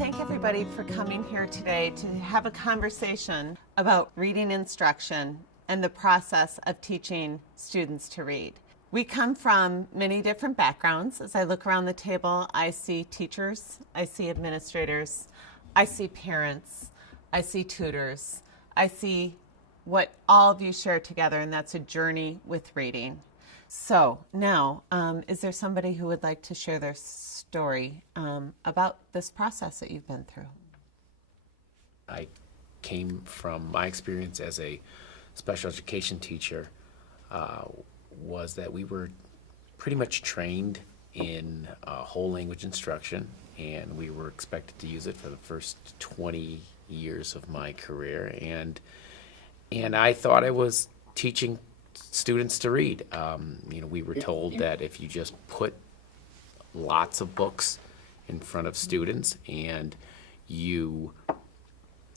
thank everybody for coming here today to have a conversation about reading instruction and the process of teaching students to read. We come from many different backgrounds. As I look around the table, I see teachers, I see administrators, I see parents, I see tutors, I see what all of you share together, and that's a journey with reading. So now, is there somebody who would like to share their story about this process that you've been through? I came from my experience as a special education teacher was that we were pretty much trained in whole language instruction, and we were expected to use it for the first 20 years of my career, and I thought I was teaching students to read. We were told that if you just put lots of books in front of students and you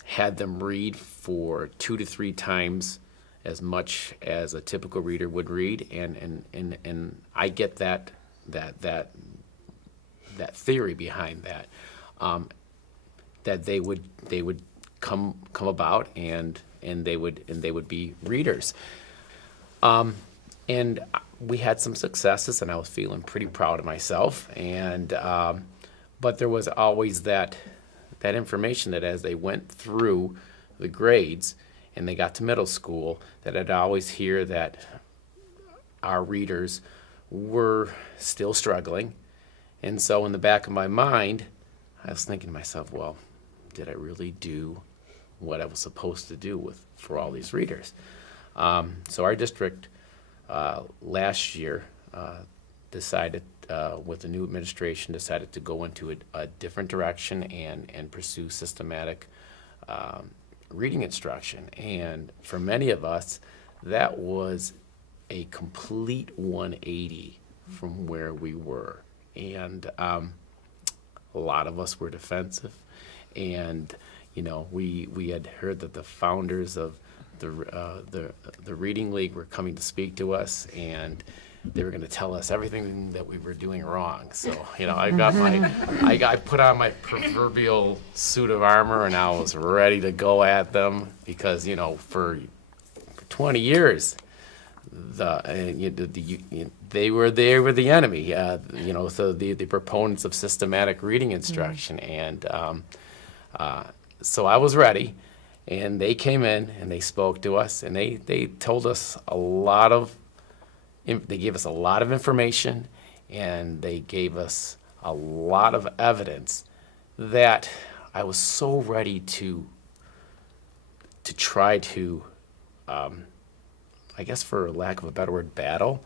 had them read for 2 to 3 times as much as a typical reader would read, and I get that theory behind that, that they would come about and they would be readers. And we had some successes, and I was feeling pretty proud of myself. And but there was always that information that as they went through the grades and they got to middle school, that I'd always hear that our readers were still struggling. And so in the back of my mind, I was thinking to myself, well, did I really do what I was supposed to do for all these readers? So our district last year decided, with the new administration, decided to go into a different direction and pursue systematic reading instruction. And for many of us, that was a complete 180 from where we were. And a lot of us were defensive. And, we had heard that the founders of the Reading League were coming to speak to us, and they were going to tell us everything that we were doing wrong. So, I put on my proverbial suit of armor, and I was ready to go at them because, for 20 years, they were the enemy. So the proponents of systematic reading instruction, and so I was ready. And they came in and they spoke to us, and they told us they gave us a lot of information, and they gave us a lot of evidence that I was so ready to try to, I guess for lack of a better word, battle.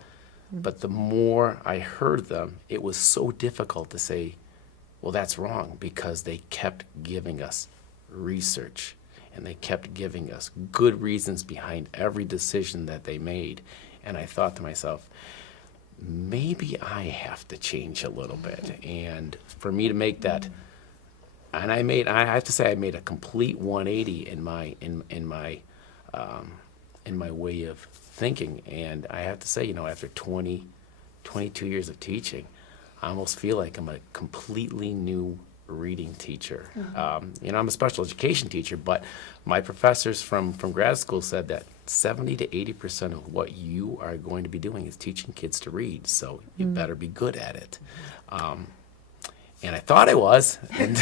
But the more I heard them, it was so difficult to say, well, that's wrong, because they kept giving us research. And they kept giving us good reasons behind every decision that they made. And I thought to myself, maybe I have to change a little bit. And for me to make that, and I have to say I made a complete 180 in my way of thinking. And I have to say, after 22 years of teaching, I almost feel like I'm a completely new reading teacher. I'm a special education teacher, but my professors from grad school said that 70 to 80% of what you are going to be doing is teaching kids to read, so you better be good at it. And I thought I was, and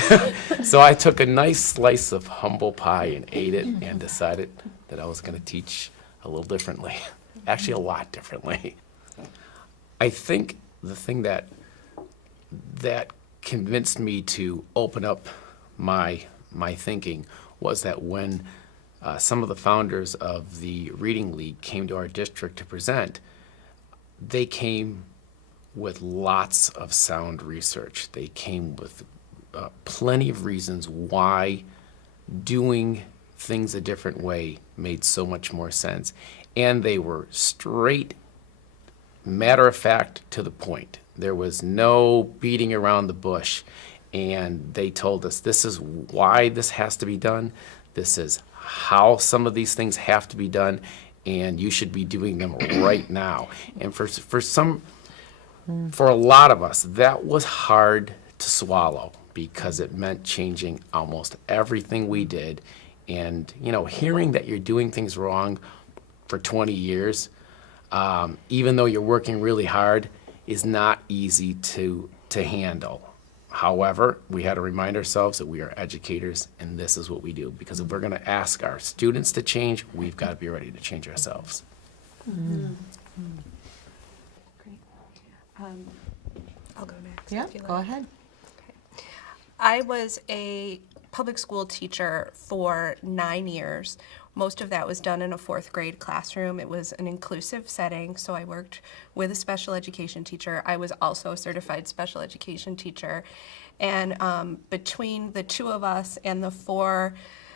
so I took a nice slice of humble pie and ate it and decided that I was going to teach a little differently, actually a lot differently. I think the thing that convinced me to open up my thinking was that when some of the founders of the Reading League came to our district to present, they came with lots of sound research. They came with plenty of reasons why doing things a different way made so much more sense. And they were straight, matter of fact, to the point. There was no beating around the bush, and they told us this is why this has to be done, this is how some of these things have to be done, and you should be doing them right now. And for a lot of us, that was hard to swallow, because it meant changing almost everything we did. And, hearing that you're doing things wrong for 20 years, even though you're working really hard, is not easy to handle. However, we had to remind ourselves that we are educators and this is what we do. Because if we're going to ask our students to change, we've got to be ready to change ourselves. Mm-hmm. Great. I'll go next. Yeah, if you go like. ahead. I was a public school teacher for 9 years. Most of that was done in a 4th grade classroom. It was an inclusive setting, so I worked with a special education teacher. I was also a certified special education teacher. And between the two of us and the 4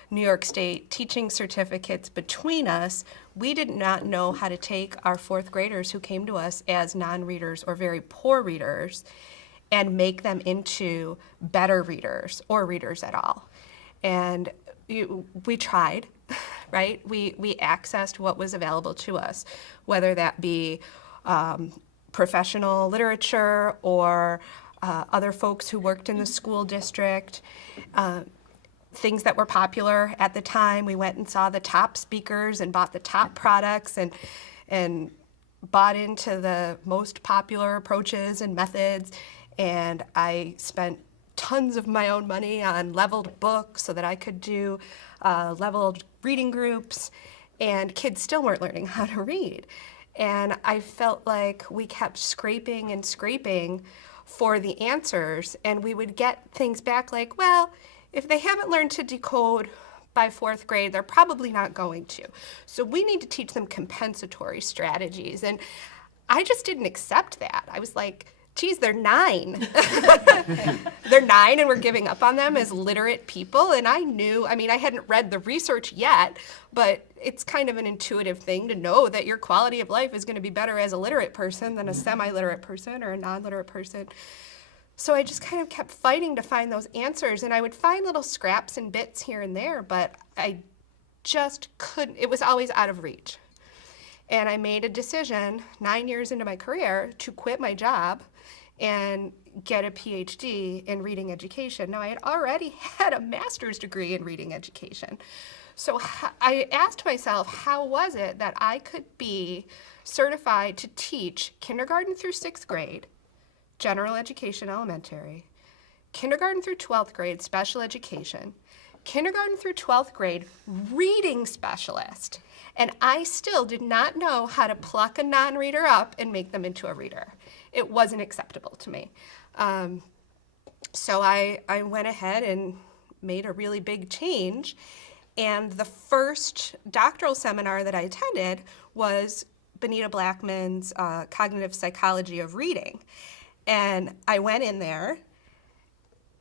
New York State teaching certificates between us, we did not know how to take our 4th graders who came to us as non-readers or very poor readers and make them into better readers or readers at all. And we tried, right? We accessed what was available to us, whether that be professional literature or other folks who worked in the school district, things that were popular at the time. We went and saw the top speakers and bought the top products and bought into the most popular approaches and methods. And I spent tons of my own money on leveled books so that I could do leveled reading groups, and kids still weren't learning how to read. And I felt like we kept scraping and scraping for the answers, and we would get things back like, well, if they haven't learned to decode by 4th grade, they're probably not going to. So we need to teach them compensatory strategies. And I just didn't accept that. I was like, geez, they're 9. They're 9 and we're giving up on them as literate people. And I hadn't read the research yet, but it's kind of an intuitive thing to know that your quality of life is going to be better as a literate person than a semi-literate person or a non-literate person. So I just kind of kept fighting to find those answers, and I would find little scraps and bits here and there, but I just couldn't, it was always out of reach. And I made a decision 9 years into my career to quit my job and get a PhD in reading education. Now, I had already had a master's degree in reading education. So I asked myself, how was it that I could be certified to teach kindergarten through 6th grade, general education elementary, kindergarten through 12th grade special education, kindergarten through 12th grade reading specialist, and I still did not know how to pluck a non-reader up and make them into a reader. It wasn't acceptable to me. So I went ahead and made a really big change, and the first doctoral seminar that I attended was Benita Blackman's Cognitive Psychology of Reading. And I went in there,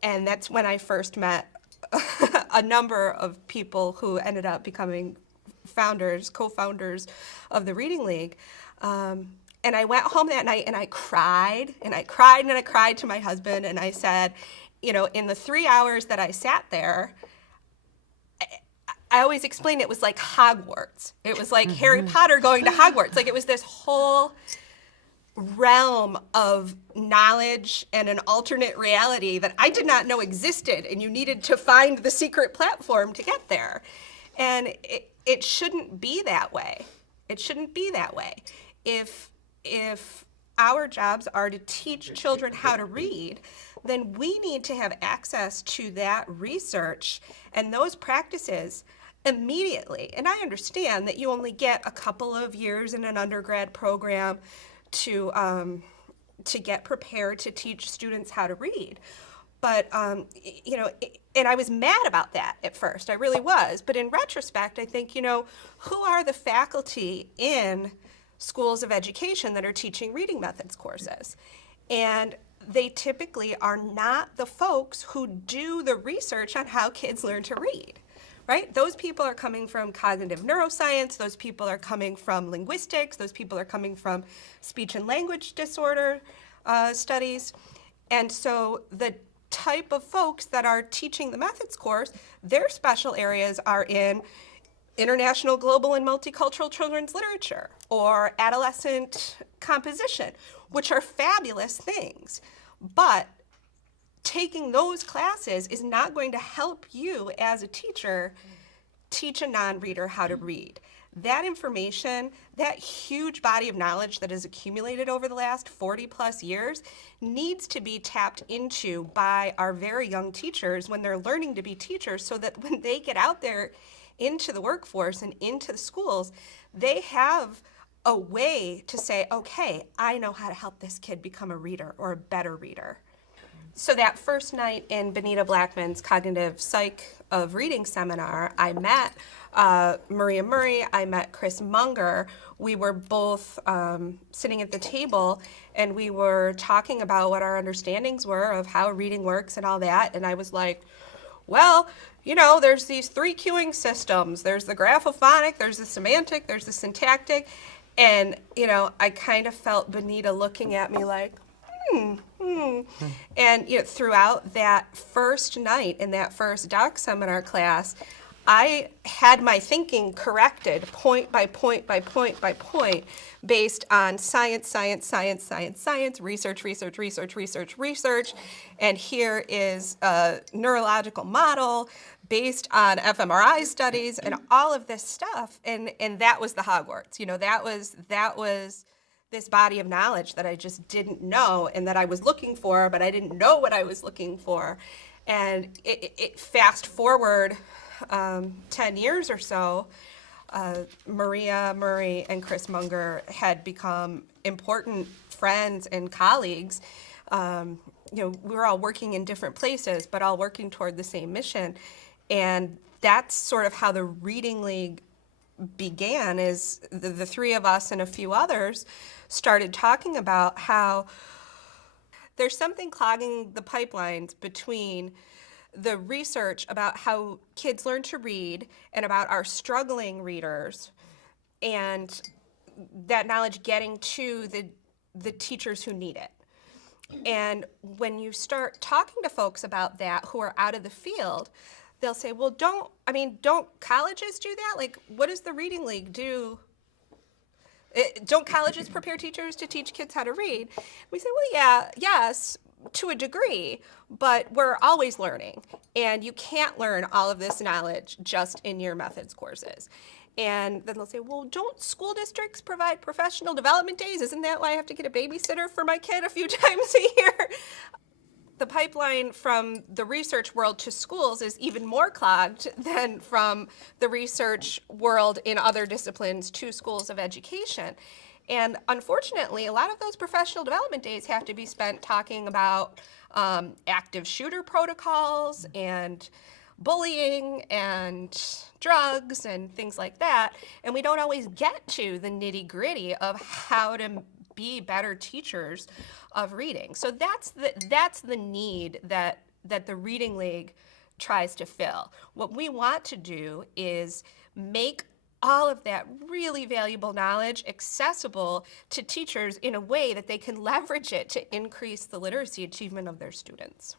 and that's when I first met a number of people who ended up becoming co-founders of the Reading League. And I went home that night and I cried and I cried and I cried to my husband, and I said, in the 3 hours that I sat there, I always explained it was like Hogwarts. It was like Harry Potter going to Hogwarts. Like, it was this whole realm of knowledge and an alternate reality that I did not know existed, and you needed to find the secret platform to get there. And it shouldn't be that way. It shouldn't be that way. If our jobs are to teach children how to read, then we need to have access to that research and those practices immediately. And I understand that you only get a couple of years in an undergrad program to get prepared to teach students how to read. But, and I was mad about that at first, I really was. But in retrospect, I think, who are the faculty in schools of education that are teaching reading methods courses? And they typically are not the folks who do the research on how kids learn to read, right? Those people are coming from cognitive neuroscience, those people are coming from linguistics, those people are coming from speech and language disorder studies. And so the type of folks that are teaching the methods course, their special areas are in international, global, and multicultural children's literature or adolescent composition, which are fabulous things. But taking those classes is not going to help you as a teacher teach a non-reader how to read. That information, that huge body of knowledge that has accumulated over the last 40 plus years needs to be tapped into by our very young teachers when they're learning to be teachers, so that when they get out there into the workforce and into the schools, they have a way to say, okay, I know how to help this kid become a reader or a better reader. So that first night in Benita Blackman's Cognitive Psych of Reading seminar, I met Maria Murray, I met Chris Munger. We were both sitting at the table, and we were talking about what our understandings were of how reading works and all that. And I was like, well, you know, there's these 3 cueing systems. There's the graphophonic, there's the semantic, there's the syntactic. And, you know, I kind of felt Benita looking at me like, And, you know, throughout that first night in that first doc seminar class, I had my thinking corrected point by point by point by point based on science, research. And here is a neurological model based on fMRI studies and all of this stuff. And that was the Hogwarts. You know, that was this body of knowledge that I just didn't know and that I was looking for, but I didn't know what I was looking for. And it fast forward 10 years or so, Maria Murray and Chris Munger had become important friends and colleagues. You know, we were all working in different places, but all working toward the same mission. And that's sort of how the Reading League began, is the 3 of us and a few others started talking about how there's something clogging the pipelines between the research about how kids learn to read and about our struggling readers, and that knowledge getting to the teachers who need it. And when you start talking to folks about that who are out of the field, they'll say, well, don't colleges do that? Like, what does the Reading League do? Don't colleges prepare teachers to teach kids how to read? We say, well, yes, to a degree, but we're always learning. And you can't learn all of this knowledge just in your methods courses. And then they'll say, well, don't school districts provide professional development days? Isn't that why I have to get a babysitter for my kid a few times a year? The pipeline from the research world to schools is even more clogged than from the research world in other disciplines to schools of education. And unfortunately, a lot of those professional development days have to be spent talking about active shooter protocols and bullying and drugs and things like that. And we don't always get to the nitty-gritty of how to be better teachers of reading. So that's the need that the Reading League tries to fill. What we want to do is make all of that really valuable knowledge accessible to teachers in a way that they can leverage it to increase the literacy achievement of their students.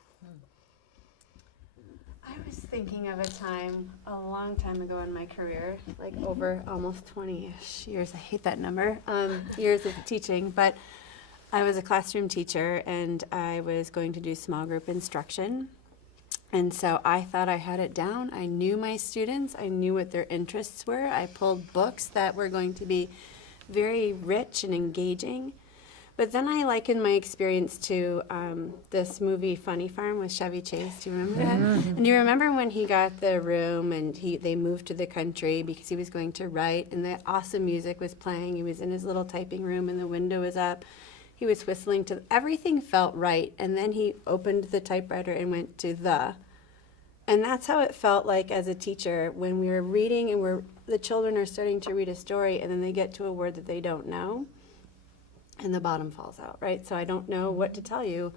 I was thinking of a time a long time ago in my career, like over almost 20-ish years. I hate that number, years of teaching, but I was a classroom teacher and I was going to do small group instruction. And so I thought I had it down. I knew my students. I knew what their interests were. I pulled books that were going to be very rich and engaging. But then I likened my experience to this movie, Funny Farm, with Chevy Chase. Do you remember that? And you remember when he got the room and they moved to the country because he was going to write, and the awesome music was playing. He was in his little typing room and the window was up. He was whistling to, everything felt right. And then he opened the typewriter and went to the. And that's how it felt like as a teacher when we were reading and the children are starting to read a story and then they get to a word that they don't know. And the bottom falls out, right? So I don't know what to tell you.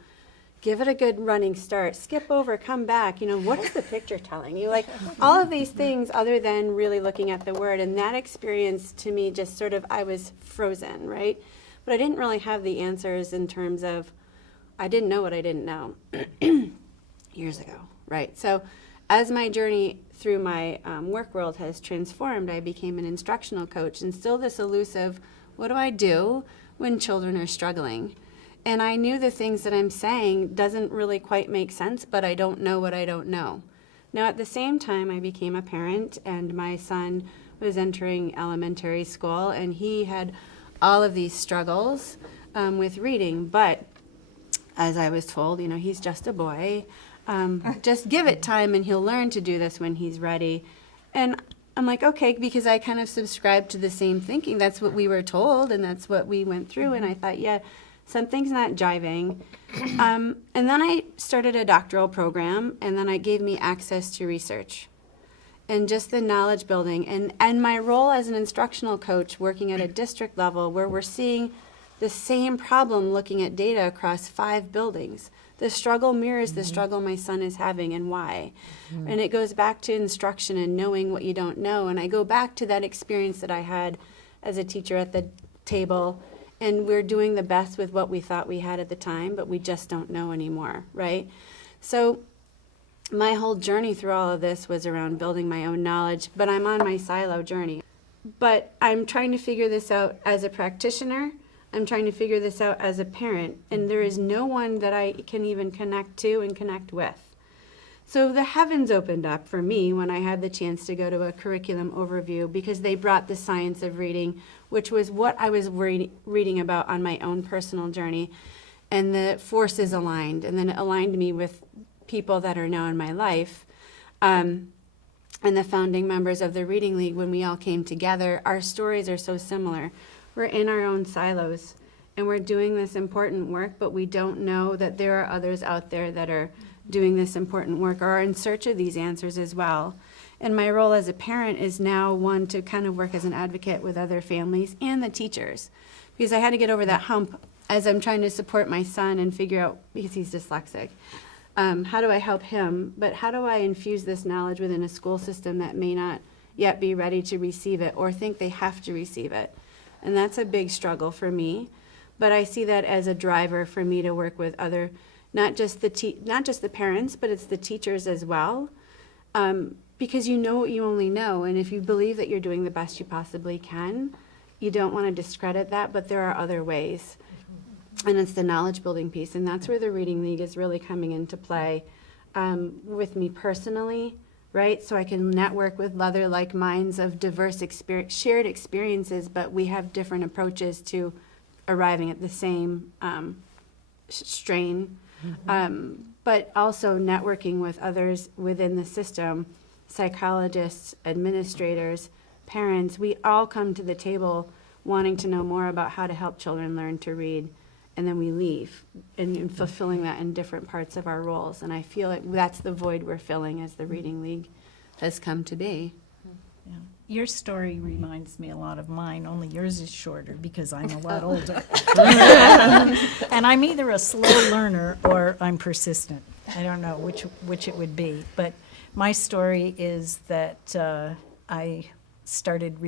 Give it a good running start. Skip over, come back. You know, what is the picture telling you? Like all of these things other than really looking at the word. And that experience to me just sort of, I was frozen, right? But I didn't really have the answers in terms of, I didn't know what I didn't know years ago, right? So as my journey through my work world has transformed, I became an instructional coach and still this elusive, what do I do when children are struggling? And I knew the things that I'm saying doesn't really quite make sense, but I don't know what I don't know. Now, at the same time, I became a parent, and my son was entering elementary school, and he had all of these struggles with reading. But as I was told, he's just a boy. Just give it time, and he'll learn to do this when he's ready. And I'm like, okay, because I kind of subscribed to the same thinking. That's what we were told, and that's what we went through. And I thought, yeah, something's not jiving. And then I started a doctoral program, and then it gave me access to research and just the knowledge building. And my role as an instructional coach working at a district level where we're seeing the same problem looking at data across 5 buildings. The struggle mirrors the struggle my son is having and why. And it goes back to instruction and knowing what you don't know. And I go back to that experience that I had as a teacher at the table, and we're doing the best with what we thought we had at the time, but we just don't know anymore, right? So my whole journey through all of this was around building my own knowledge, but I'm on my silo journey. But I'm trying to figure this out as a practitioner. I'm trying to figure this out as a parent, and there is no one that I can even connect to and connect with. So the heavens opened up for me when I had the chance to go to a curriculum overview, because they brought the science of reading, which was what I was reading about on my own personal journey, and the forces aligned, and then it aligned me with people that are now in my life. And the founding members of the Reading League, when we all came together, our stories are so similar. We're in our own silos, and we're doing this important work, but we don't know that there are others out there that are doing this important work or are in search of these answers as well. And my role as a parent is now one to kind of work as an advocate with other families and the teachers, because I had to get over that hump as I'm trying to support my son and figure out, because he's dyslexic, how do I help him, but how do I infuse this knowledge within a school system that may not yet be ready to receive it or think they have to receive it. And that's a big struggle for me, but I see that as a driver for me to work with other, not just the parents, but it's the teachers as well, because you know what you only know, and if you believe that you're doing the best you possibly can, you don't want to discredit that, but there are other ways, and it's the knowledge building piece, and that's where the Reading League is really coming into play with me personally. Right, so I can network with other like minds of diverse shared experiences, but we have different approaches to arriving at the same strain. But also networking with others within the system, psychologists, administrators, parents. We all come to the table wanting to know more about how to help children learn to read, and then we leave and fulfilling that in different parts of our roles. And I feel like that's the void we're filling as the Reading League has come to be. Yeah. Your story reminds me a lot of mine, only yours is shorter because I'm a lot older. And I'm either a slow learner or I'm persistent. I don't know which it would be. But my story is that I started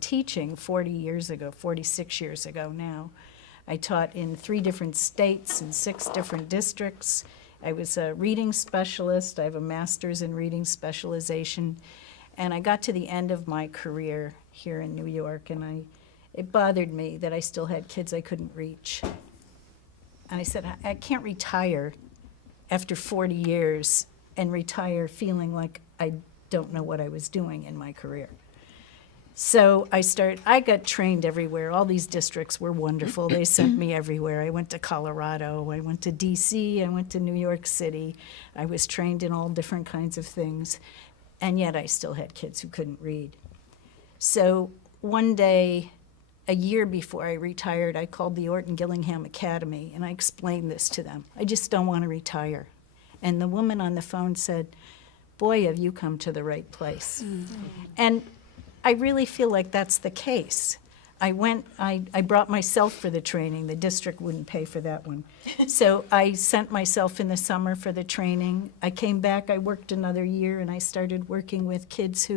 teaching 46 years ago now. I taught in 3 different states and 6 different districts. I was a reading specialist. I have a master's in reading specialization. And I got to the end of my career here in New York, and it bothered me that I still had kids I couldn't reach. And I said, I can't retire after 40 years and retire feeling like I don't know what I was doing in my career. So I got trained everywhere. All these districts were wonderful. They sent me everywhere. I went to Colorado, I went to DC, I went to New York City. I was trained in all different kinds of things, and yet I still had kids who couldn't read. So one day, a year before I retired, I called the Orton Gillingham Academy, and I explained this to them. I just don't want to retire. And the woman on the phone said, boy, have you come to the right place. And I really feel like that's the case. I brought myself for the training. The district wouldn't pay for that one. So I sent myself in the summer for the training. I came back, I worked another year, and I started working with kids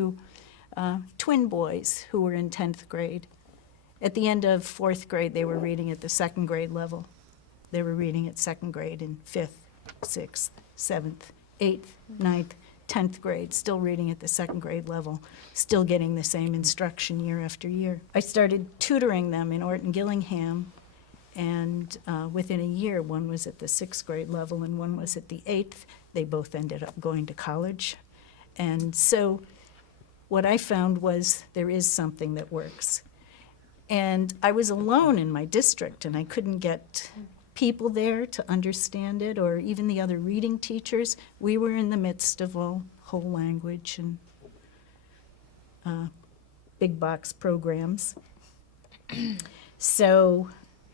twin boys who were in 10th grade. At the end of 4th grade, they were reading at the 2nd grade level. They were reading at 2nd grade in 5th, 6th, 7th, 8th, 9th, 10th grade, still reading at the 2nd grade level, still getting the same instruction year after year. I started tutoring them in Orton Gillingham, and within a year, one was at the 6th grade level and one was at the 8th. They both ended up going to college. And so what I found was there is something that works. And I was alone in my district, and I couldn't get people there to understand it, or even the other reading teachers. We were in the midst of whole language and big box programs. So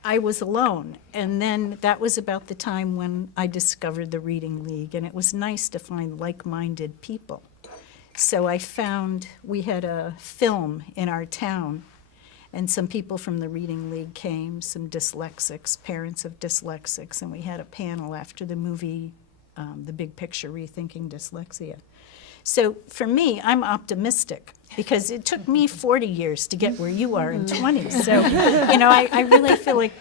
I was alone. And then that was about the time when I discovered the Reading League, and it was nice to find like-minded people. So I found we had a film in our town, and some people from the Reading League came, some dyslexics, parents of dyslexics, and we had a panel after the movie, The Big Picture, Rethinking Dyslexia. So for me, I'm optimistic because it took me 40 years to get where you are in 20. So, you know, I really feel like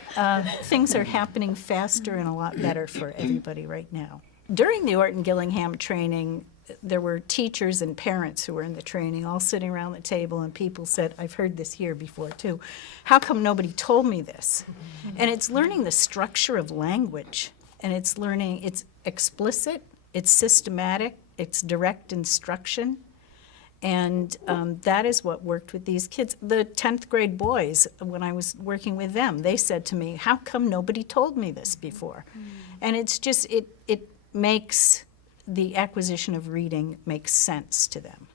things are happening faster and a lot better for everybody right now. During the Orton Gillingham training, there were teachers and parents who were in the training all sitting around the table, and people said, I've heard this here before too, how come nobody told me this? And it's learning the structure of language, and it's learning, it's explicit, it's systematic, it's direct instruction, and that is what worked with these kids. The 10th grade boys, when I was working with them, they said to me, how come nobody told me this before? And it's just, it makes the acquisition of reading makes sense to them.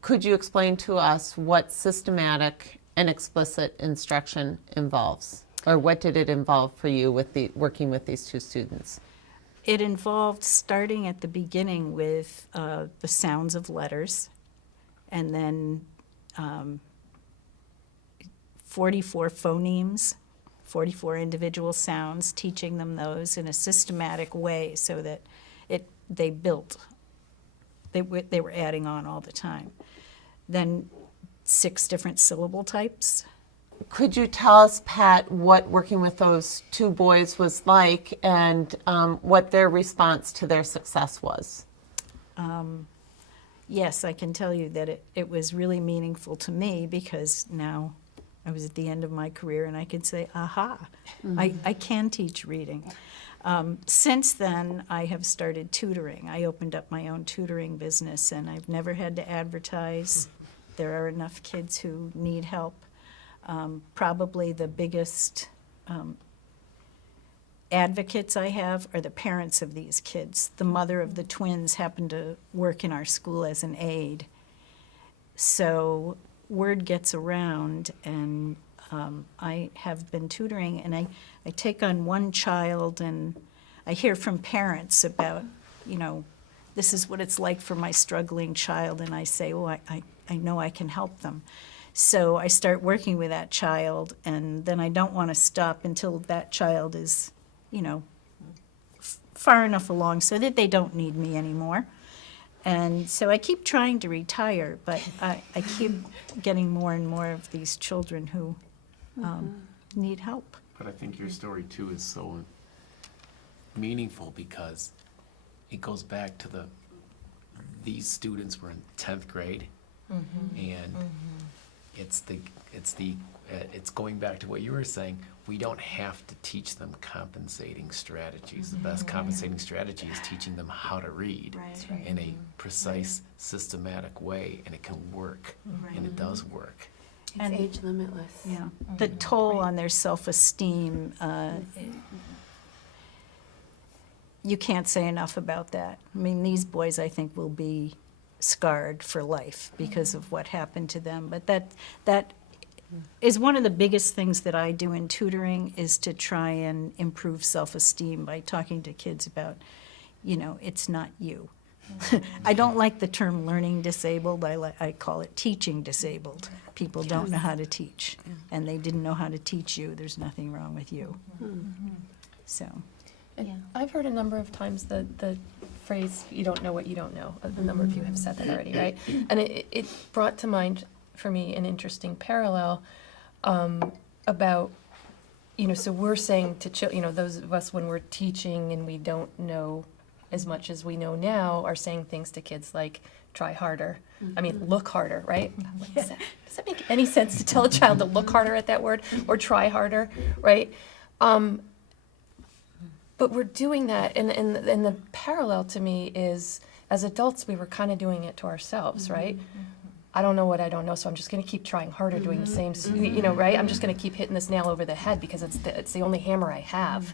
Could you explain to us what systematic and explicit instruction involves? Or what did it involve for you with working with these two students? It involved starting at the beginning with the sounds of letters, and then 44 phonemes, 44 individual sounds, teaching them those in a systematic way so that they were adding on all the time. Then 6 different syllable types. Could you tell us, Pat, what working with those two boys was like, and what their response to their success was? Yes, I can tell you that it was really meaningful to me, because now I was at the end of my career and I could say, aha, I can teach reading. Since then, I have started tutoring. I opened up my own tutoring business, and I've never had to advertise. There are enough kids who need help. Probably the biggest advocates I have are the parents of these kids. The mother of the twins happened to work in our school as an aide. So word gets around, and I have been tutoring, and I take on one child, and I hear from parents about, you know, this is what it's like for my struggling child, and I say, oh, I know I can help them. So I start working with that child, and then I don't want to stop until that child is, you know, far enough along so that they don't need me anymore. And so I keep trying to retire, but I keep getting more and more of these children who need help. But I think your story too is so meaningful because it goes back to these students were in 10th grade, and it's going back to what you were saying. We don't have to teach them compensating strategies. The best compensating strategy is teaching them how to read in a precise, systematic way, and it can work, and it does work. It's age limitless. Yeah, the toll on their self-esteem, you can't say enough about that. I mean, these boys, I think, will be scarred for life because of what happened to them. But that is one of the biggest things that I do in tutoring, is to try and improve self-esteem by talking to kids about, you know, it's not you. I don't like the term learning disabled. I call it teaching disabled. People don't know how to teach, and they didn't know how to teach you. There's nothing wrong with you. So. And I've heard a number of times the phrase, you don't know what you don't know. A number of you have said that already, right? And it brought to mind for me an interesting parallel about, you know, so we're saying to children, you know, those of us when we're teaching and we don't know as much as we know now are saying things to kids like, try harder. I mean, look harder, right? Does that make any sense to tell a child to look harder at that word or try harder, right? But we're doing that, and the parallel to me is, as adults, we were kind of doing it to ourselves, right? I don't know what I don't know, so I'm just going to keep trying harder, doing the same, right? I'm just going to keep hitting this nail over the head because it's the only hammer I have,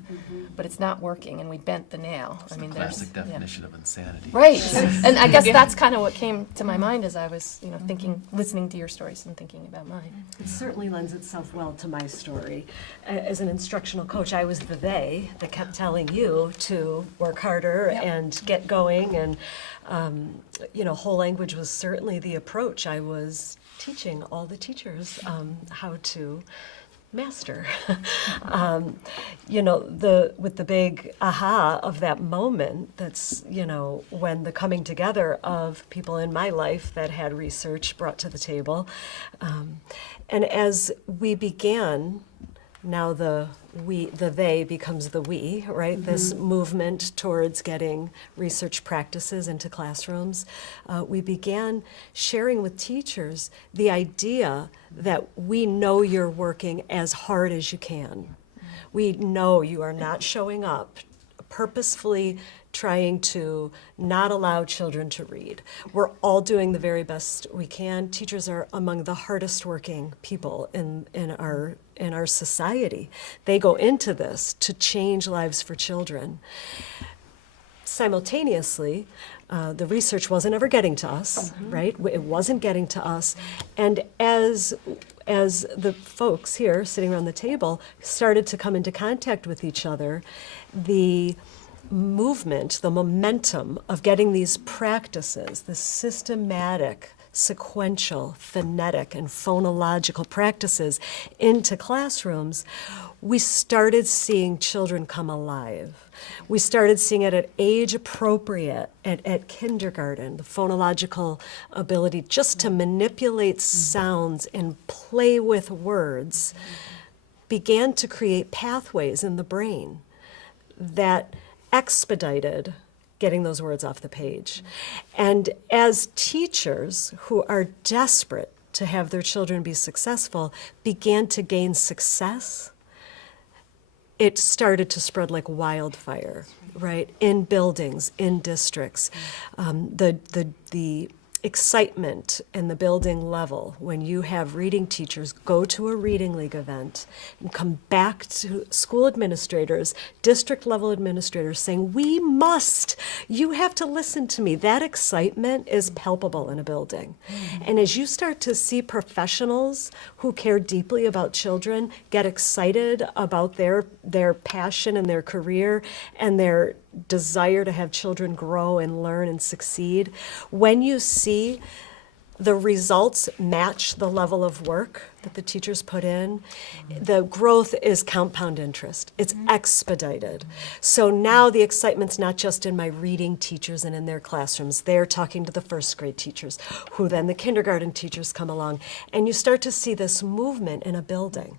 but it's not working, and we bent the nail. I mean, Classic definition of insanity. Right, and I guess that's kind of what came to my mind as I was, thinking, listening to your stories and thinking about mine. It certainly lends itself well to my story. As an instructional coach, I was the they that kept telling you to work harder and get going, and whole language was certainly the approach. I was teaching all the teachers how to master. With the big aha of that moment, that's, when the coming together of people in my life that had research brought to the table. And as we began, now the they becomes the we, right? This movement towards getting research practices into classrooms. We began sharing with teachers the idea that we know you're working as hard as you can. We know you are not showing up purposefully trying to not allow children to read. We're all doing the very best we can. Teachers are among the hardest working people in our society. They go into this to change lives for children. Simultaneously, the research wasn't ever getting to us, right? It wasn't getting to us. And as the folks here sitting around the table started to come into contact with each other, the movement, the momentum of getting these practices, the systematic, sequential, phonetic, and phonological practices into classrooms, we started seeing children come alive. We started seeing it at age appropriate, at kindergarten, the phonological ability just to manipulate sounds and play with words began to create pathways in the brain that expedited getting those words off the page. And as teachers who are desperate to have their children be successful began to gain success, it started to spread like wildfire, right? In buildings, in districts. The excitement in the building level when you have reading teachers go to a reading league event and come back to school administrators, district level administrators saying, you have to listen to me. That excitement is palpable in a building. And as you start to see professionals who care deeply about children get excited about their passion and their career and their desire to have children grow and learn and succeed, when you see the results match the level of work that the teachers put in, the growth is compound interest. It's expedited. So now the excitement's not just in my reading teachers and in their classrooms. They're talking to the first grade teachers, who then the kindergarten teachers come along. And you start to see this movement in a building.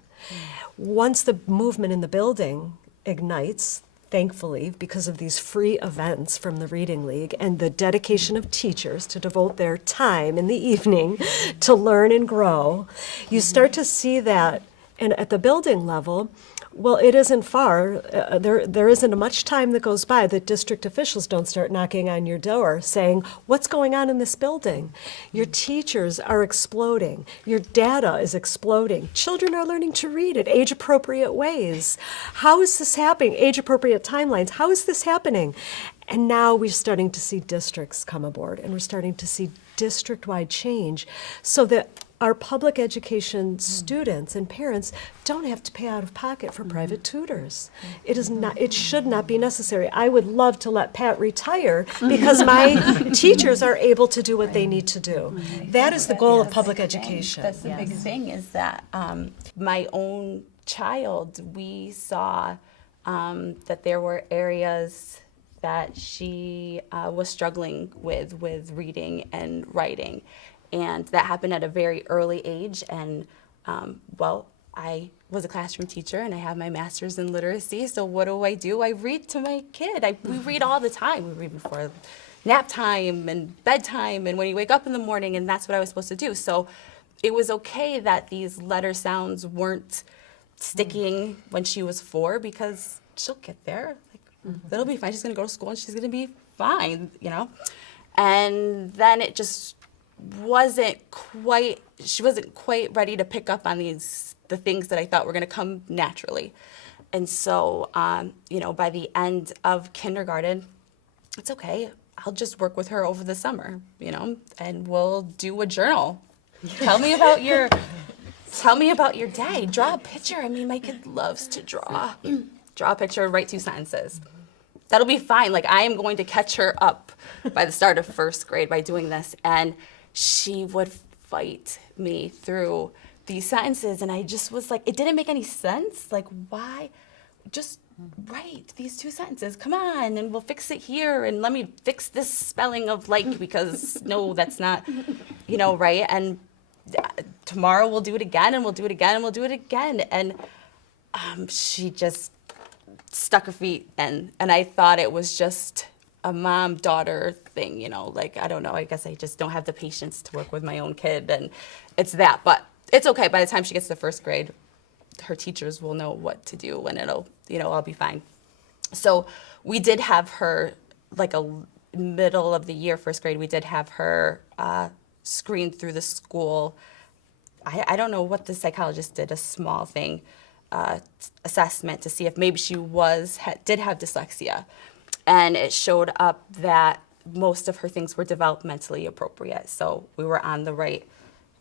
Once the movement in the building ignites, thankfully, because of these free events from the Reading League and the dedication of teachers to devote their time in the evening to learn and grow, you start to see that at the building level. Well, it isn't far. There isn't much time that goes by that district officials don't start knocking on your door saying, what's going on in this building? Your teachers are exploding. Your data is exploding. Children are learning to read at age-appropriate ways. How is this happening? Age-appropriate timelines. How is this happening? And now we're starting to see districts come aboard, and we're starting to see district-wide change so that our public education students and parents don't have to pay out of pocket for private tutors. It should not be necessary. I would love to let Pat retire because my teachers are able to do what they need to do. That is the goal of public education. That's the big thing is that my own child, we saw that there were areas that she was struggling with reading and writing. And that happened at a very early age. And I was a classroom teacher and I have my master's in literacy. So what do? I read to my kid. We read all the time. We read before nap time and bedtime and when you wake up in the morning, and that's what I was supposed to do. So it was okay that these letter sounds weren't sticking when she was 4 because she'll get there. Like, it'll be fine. She's going to go to school and she's going to be fine, you know? And then it just she wasn't quite ready to pick up on the things that I thought were going to come naturally. And so, you know, by the end of kindergarten, it's okay. I'll just work with her over the summer, you know, and we'll do a journal. Tell me about your day. Draw a picture. I mean, my kid loves to draw. Draw a picture, write 2 sentences. That'll be fine. Like, I am going to catch her up by the start of 1st grade by doing this. And she would fight me through these sentences. And I just was like, it didn't make any sense. Like, why? Just write these 2 sentences. Come on, and we'll fix it here. And let me fix this spelling of like, because no, that's not, you know, right? And tomorrow we'll do it again, and we'll do it again, and we'll do it again. And she just stuck her feet in. And I thought it was just a mom-daughter thing, you know, like, I don't know, I guess I just don't have the patience to work with my own kid, and it's that. But it's okay. By the time she gets to 1st grade, her teachers will know what to do, and it'll, you know, I'll be fine. So we did have her, like a middle of the year, 1st grade, we did have her screened through the school. I don't know what the psychologist did, a small thing, assessment to see if maybe she did have dyslexia. And it showed up that most of her things were developmentally appropriate. So we were on the right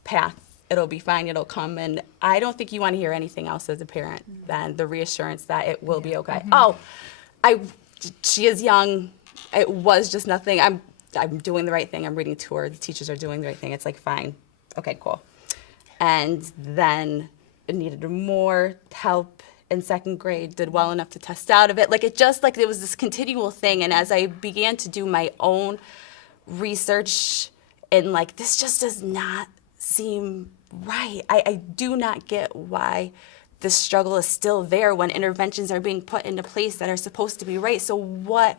path. It'll be fine, it'll come. And I don't think you want to hear anything else as a parent than the reassurance that it will be okay. Oh, she is young. It was just nothing. I'm doing the right thing. I'm reading to her. The teachers are doing the right thing. It's like, fine. Okay, cool. And then it needed more help in 2nd grade, did well enough to test out of it. Like, it just, like, it was this continual thing. And as I began to do my own research, and like, this just does not seem right. I do not get why this struggle is still there when interventions are being put into place that are supposed to be right. So what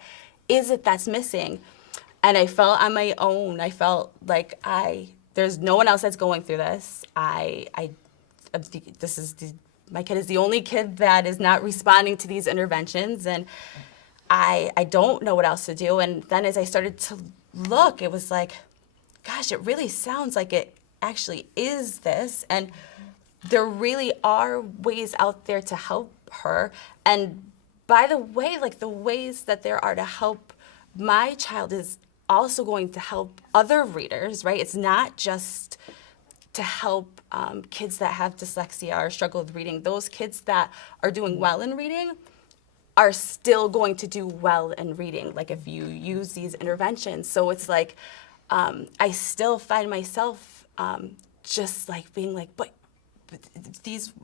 is it that's missing? And I felt on my own. I felt like there's no one else that's going through this. My kid is the only kid that is not responding to these interventions, and I don't know what else to do. And then as I started to look, it was like, gosh, it really sounds like it actually is this. And there really are ways out there to help her. And by the way, like, the ways that there are to help my child is also going to help other readers, right? It's not just to help kids that have dyslexia or struggle with reading. Those kids that are doing well in reading are still going to do well in reading, like, if you use these interventions. So it's like, I still find myself just like being like, but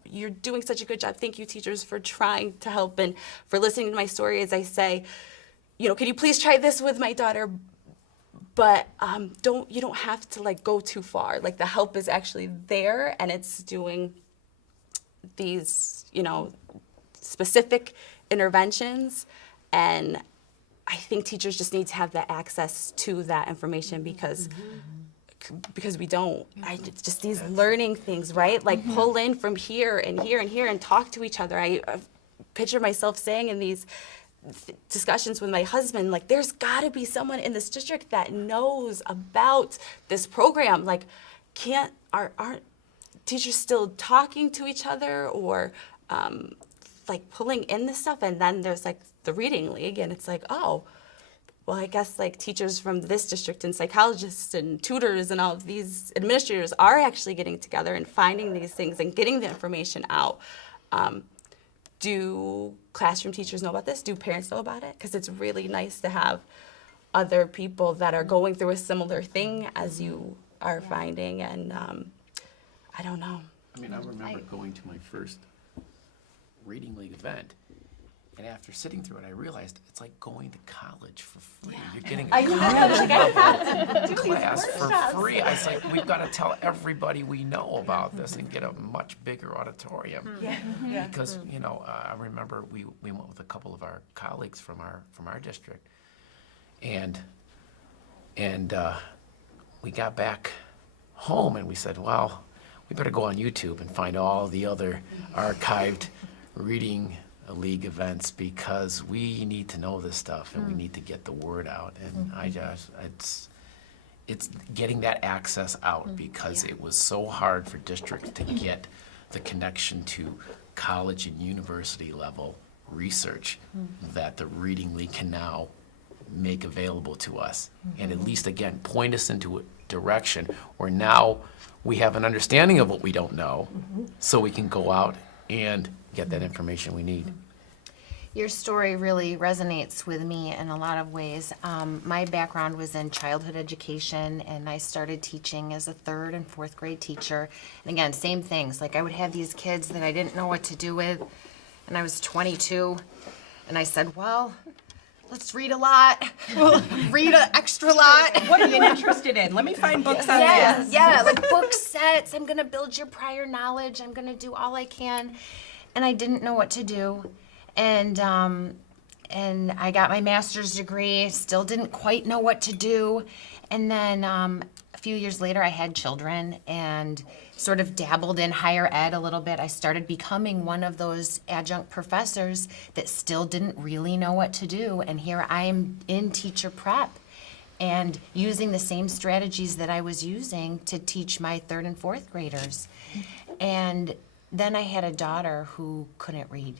you're doing such a good job. Thank you, teachers, for trying to help and for listening to my story as I say, you know, can you please try this with my daughter? But you don't have to, like, go too far. Like, the help is actually there, and it's doing these, you know, specific interventions. And I think teachers just need to have the access to that information because we don't. It's just these learning things, right? Like, pull in from here and here and here and talk to each other. I picture myself saying in these discussions with my husband, like, there's got to be someone in this district that knows about this program. Like, aren't teachers still talking to each other or like pulling in this stuff? And then there's like the reading league, and it's like, oh, well, I guess like teachers from this district and psychologists and tutors and all of these administrators are actually getting together and finding these things and getting the information out. Do classroom teachers know about this? Do parents know about it? Because it's really nice to have other people that are going through a similar thing as you are finding, and I don't know. I mean, I remember going to my first reading league event, and after sitting through it, I realized it's like going to college for free. You're getting a college class for free. I was like, we've got to tell everybody we know about this and get a much bigger auditorium. Because, you know, I remember we went with a couple of our colleagues from our district, and we got back home and we said, well, we better go on YouTube and find all the other archived reading league events because we need to know this stuff and we need to get the word out. And it's getting that access out because it was so hard for districts to get the connection to college and university level research that the Reading League can now make available to us. And at least, again, point us into a direction where now we have an understanding of what we don't know, so we can go out and get that information we need. Your story really resonates with me in a lot of ways. My background was in childhood education, and I started teaching as a 3rd and 4th grade teacher. And again, same things. Like, I would have these kids that I didn't know what to do with, and I was 22, and I said, well, let's read a lot, read an extra lot. What are you interested in? Let me find books on this. Yeah, like book sets. I'm gonna build your prior knowledge. I'm gonna do all I can. And I didn't know what to do. And I got my master's degree, still didn't quite know what to do. And then a few years later, I had children and sort of dabbled in higher ed a little bit. I started becoming one of those adjunct professors that still didn't really know what to do. And here I am in teacher prep and using the same strategies that I was using to teach my 3rd and 4th graders. And then I had a daughter who couldn't read.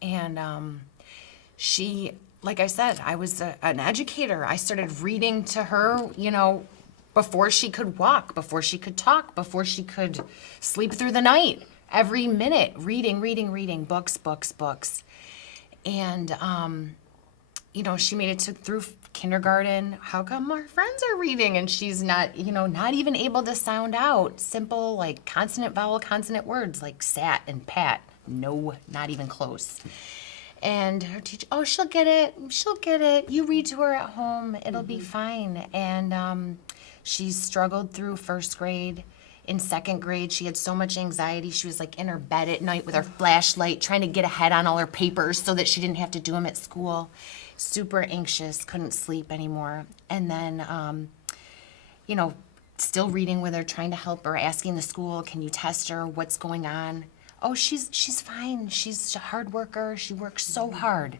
And she, like I said, I was an educator. I started reading to her, before she could walk, before she could talk, before she could sleep through the night. Every minute, reading, books. And, she made it through kindergarten. How come our friends are reading and she's not, not even able to sound out simple, like consonant, vowel, consonant words like sat and pat? No, not even close. And her teacher, oh, she'll get it. You read to her at home, it'll be fine. And she struggled through 1st grade. In 2nd grade, she had so much anxiety. She was like in her bed at night with her flashlight, trying to get ahead on all her papers so that she didn't have to do them at school. Super anxious, couldn't sleep anymore. And then, still reading with her, trying to help her, asking the school, can you test her? What's going on? Oh, she's fine. She's a hard worker. She works so hard.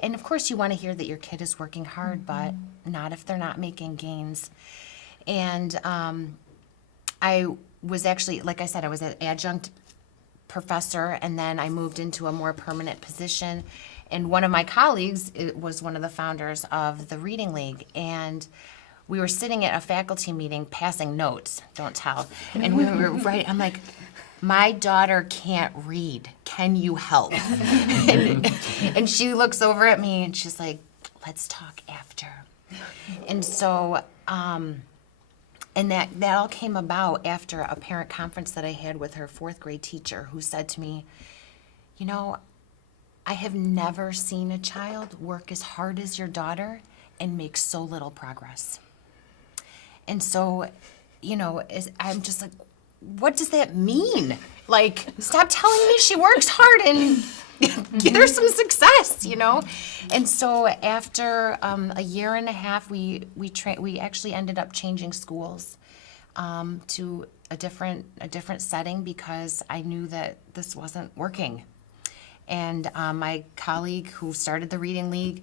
And of course you want to hear that your kid is working hard, but not if they're not making gains. And I was actually, like I said, I was an adjunct professor, and then I moved into a more permanent position. And one of my colleagues was one of the founders of the Reading League, and we were sitting at a faculty meeting passing notes, don't tell, and we were right, I'm like, my daughter can't read. Can you help? and she looks over at me and she's like, let's talk after. And so, and that all came about after a parent conference that I had with her 4th grade teacher, who said to me, I have never seen a child work as hard as your daughter and make so little progress. And so, I'm just like, what does that mean? Like, stop telling me she works hard and get her some success, And so after a year and a half, we actually ended up changing schools to a different setting because I knew that this wasn't working. And my colleague who started the Reading League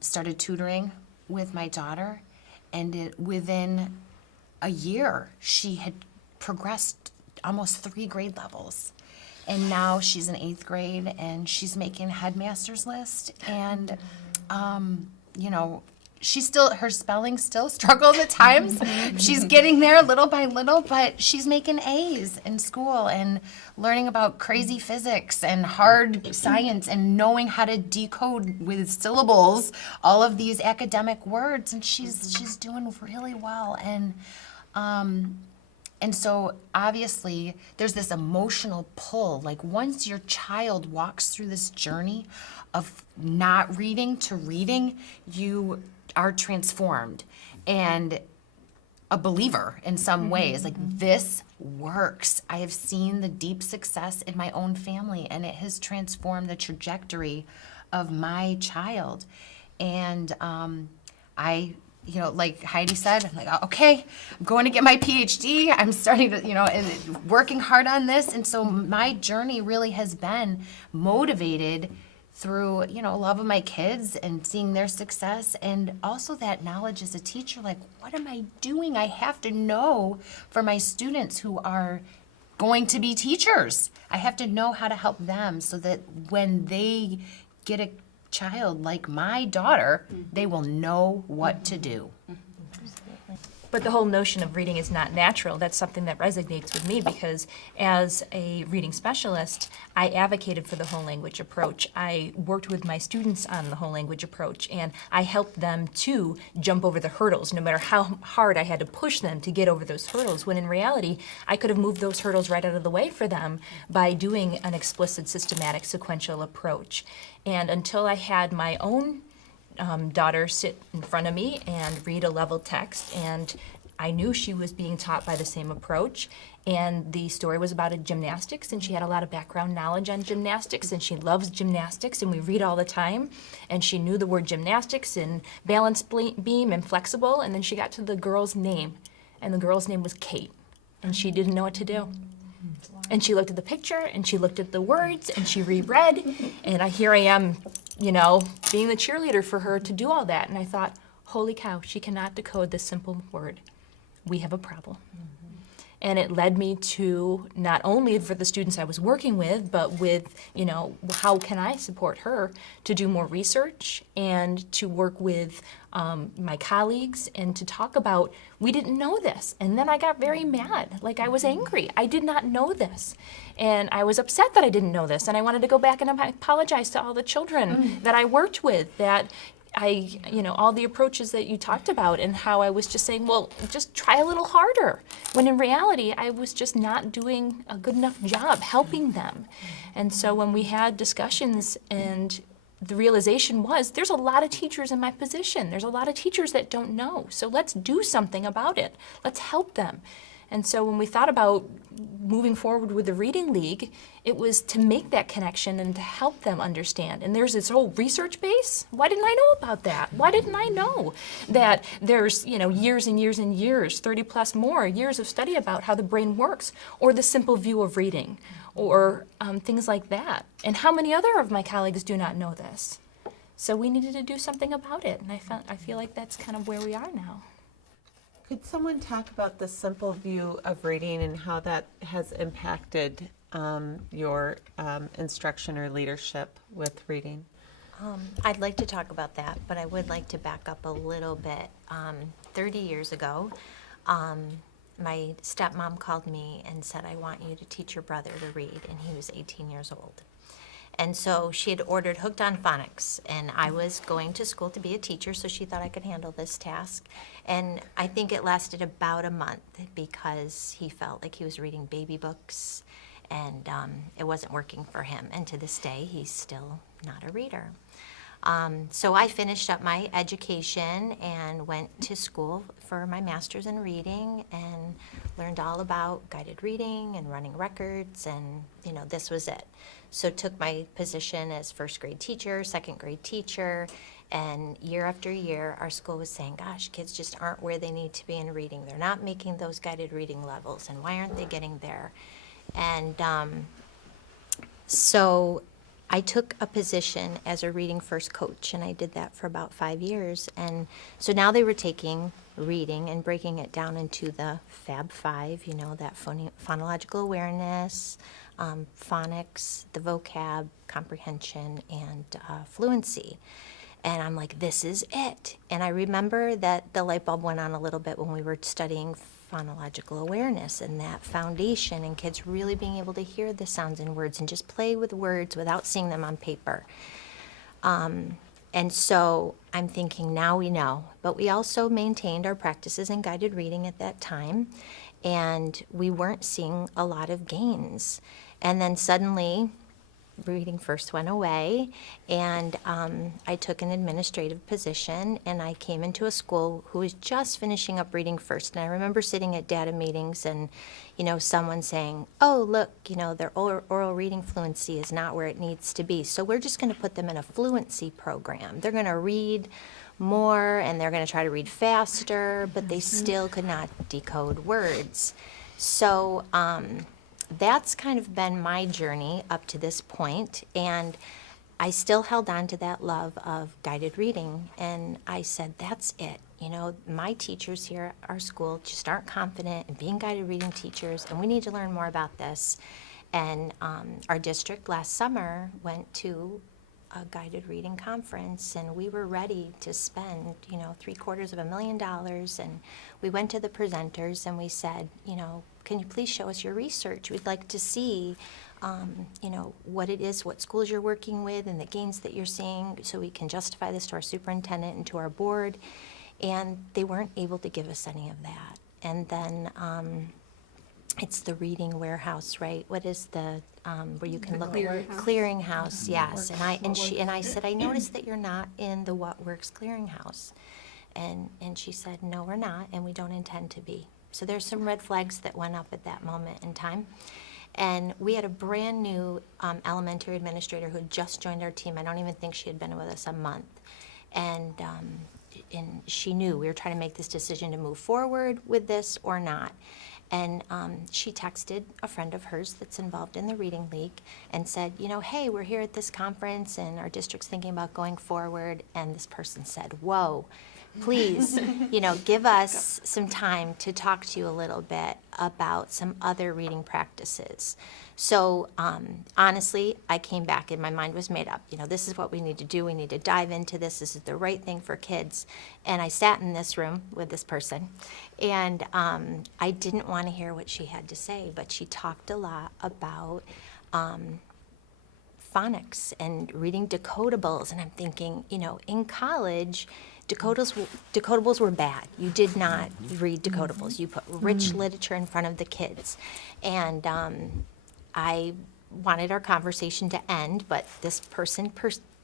started tutoring with my daughter, and within a year, she had progressed almost 3 grade levels. And now she's in 8th grade and she's making headmaster's list. And, her spelling still struggles at times. She's getting there little by little, but she's making A's in school and learning about crazy physics and hard science and knowing how to decode with syllables all of these academic words. And she's doing really well. And so obviously there's this emotional pull. Like once your child walks through this journey of not reading to reading, you are transformed and a believer in some ways. Like this works. I have seen the deep success in my own family, and it has transformed the trajectory of my child. And I you know, like Heidi said, I'm like, okay, I'm going to get my PhD. I'm starting to, you know, and working hard on this. And so my journey really has been motivated through, you know, love of my kids and seeing their success, and also that knowledge as a teacher, like, what am I doing? I have to know for my students who are going to be teachers. I have to know how to help them so that when they get a child like my daughter, they will know what to do. But the whole notion of reading is not natural, that's something that resonates with me because as a reading specialist, I advocated for the whole language approach. I worked with my students on the whole language approach, and I helped them to jump over the hurdles, no matter how hard I had to push them to get over those hurdles, when in reality, I could have moved those hurdles right out of the way for them by doing an explicit, systematic, sequential approach. And until I had my own daughter sit in front of me and read a level text, and I knew she was being taught by the same approach, and the story was about gymnastics, and she had a lot of background knowledge on gymnastics, and she loves gymnastics, and we read all the time, and she knew the word gymnastics and balance beam and flexible, and then she got to the girl's name, and the girl's name was Kate, and she didn't know what to do. And she looked at the picture, and she looked at the words, and she reread, and here I am, you know, being the cheerleader for her to do all that. And I thought, holy cow, she cannot decode this simple word. We have a problem. And it led me to not only for the students I was working with, but with, you know, how can I support her to do more research and to work with my colleagues and to talk about, we didn't know this. And then I got very mad, like I was angry. I did not know this. And I was upset that I didn't know this. And I wanted to go back and apologize to all the children that I worked with, that you know, all the approaches that you talked about, and how I was just saying, well, just try a little harder. When in reality, I was just not doing a good enough job helping them. And so when we had discussions, and the realization was, there's a lot of teachers in my position. There's a lot of teachers that don't know. So let's do something about it. Let's help them. And so when we thought about moving forward with the Reading League, it was to make that connection and to help them understand. And there's this whole research base. Why didn't I know about that? Why didn't I know that there's, you know, years and years and years, 30 plus more years of study about how the brain works, or the simple view of reading, or things like that. And how many other of my colleagues do not know this? So we needed to do something about it. And I feel like that's kind of where we are now. Could someone talk about the simple view of reading and how that has impacted your instruction or leadership with reading? I'd like to talk about that, but I would like to back up a little bit. 30 years ago, my stepmom called me and said, I want you to teach your brother to read, and he was 18 years old. And so she had ordered Hooked on Phonics, and I was going to school to be a teacher, so she thought I could handle this task. And I think it lasted about a month because he felt like he was reading baby books, and it wasn't working for him. And to this day, he's still not a reader. So I finished up my education and went to school for my master's in reading and learned all about guided reading and running records, and you know, this was it. So took my position as first grade teacher, second grade teacher, and year after year our school was saying, gosh, kids just aren't where they need to be in reading. They're not making those guided reading levels, and why aren't they getting there? And so I took a position as a reading first coach, and I did that for about 5 years. And so now they were taking reading and breaking it down into the Fab Five, you know, that phonological awareness, phonics, the vocab, comprehension, and fluency. And I'm like, this is it. And I remember that the light bulb went on a little bit when we were studying phonological awareness and that foundation, and kids really being able to hear the sounds in words and just play with words without seeing them on paper. And so I'm thinking, now we know. But we also maintained our practices in guided reading at that time, and we weren't seeing a lot of gains. And then suddenly, reading first went away, and I took an administrative position, and I came into a school who was just finishing up reading first. And I remember sitting at data meetings and, you know, someone saying, oh, look, you know, their oral reading fluency is not where it needs to be, so we're just going to put them in a fluency program. They're going to read more and they're going to try to read faster, but they still could not decode words. So that's kind of been my journey up to this point, and I still held on to that love of guided reading, and I said, that's it. You know, my teachers here at our school just aren't confident in being guided reading teachers, and we need to learn more about this. And our district last summer went to a guided reading conference, and we were ready to spend, you know, $750,000, and we went to the presenters and we said, you know, can you please show us your research? We'd like to see, you know, what it is, what schools you're working with, and the gains that you're seeing, so we can justify this to our superintendent and to our board. And they weren't able to give us any of that. And then it's the reading warehouse, right? What is the where you can look clearinghouse? Yes. And I said, I noticed that you're not in the What Works clearinghouse. And she said, no, we're not, and we don't intend to be. So there's some red flags that went up at that moment in time. And we had a brand new elementary administrator who had just joined our team. I don't even think she had been with us a month. And she knew we were trying to make this decision to move forward with this or not. And she texted a friend of hers that's involved in the Reading League and said, you know, hey, we're here at this conference and our district's thinking about going forward. And this person said, whoa, please, you know, give us some time to talk to you a little bit about some other reading practices. So honestly, I came back and my mind was made up. You know, this is what we need to do. We need to dive into this. This is the right thing for kids. And I sat in this room with this person, and I didn't want to hear what she had to say, but she talked a lot about phonics and reading decodables. And I'm thinking, you know, in college, decodables were bad. You did not read decodables. You put rich literature in front of the kids. And I wanted our conversation to end, but this person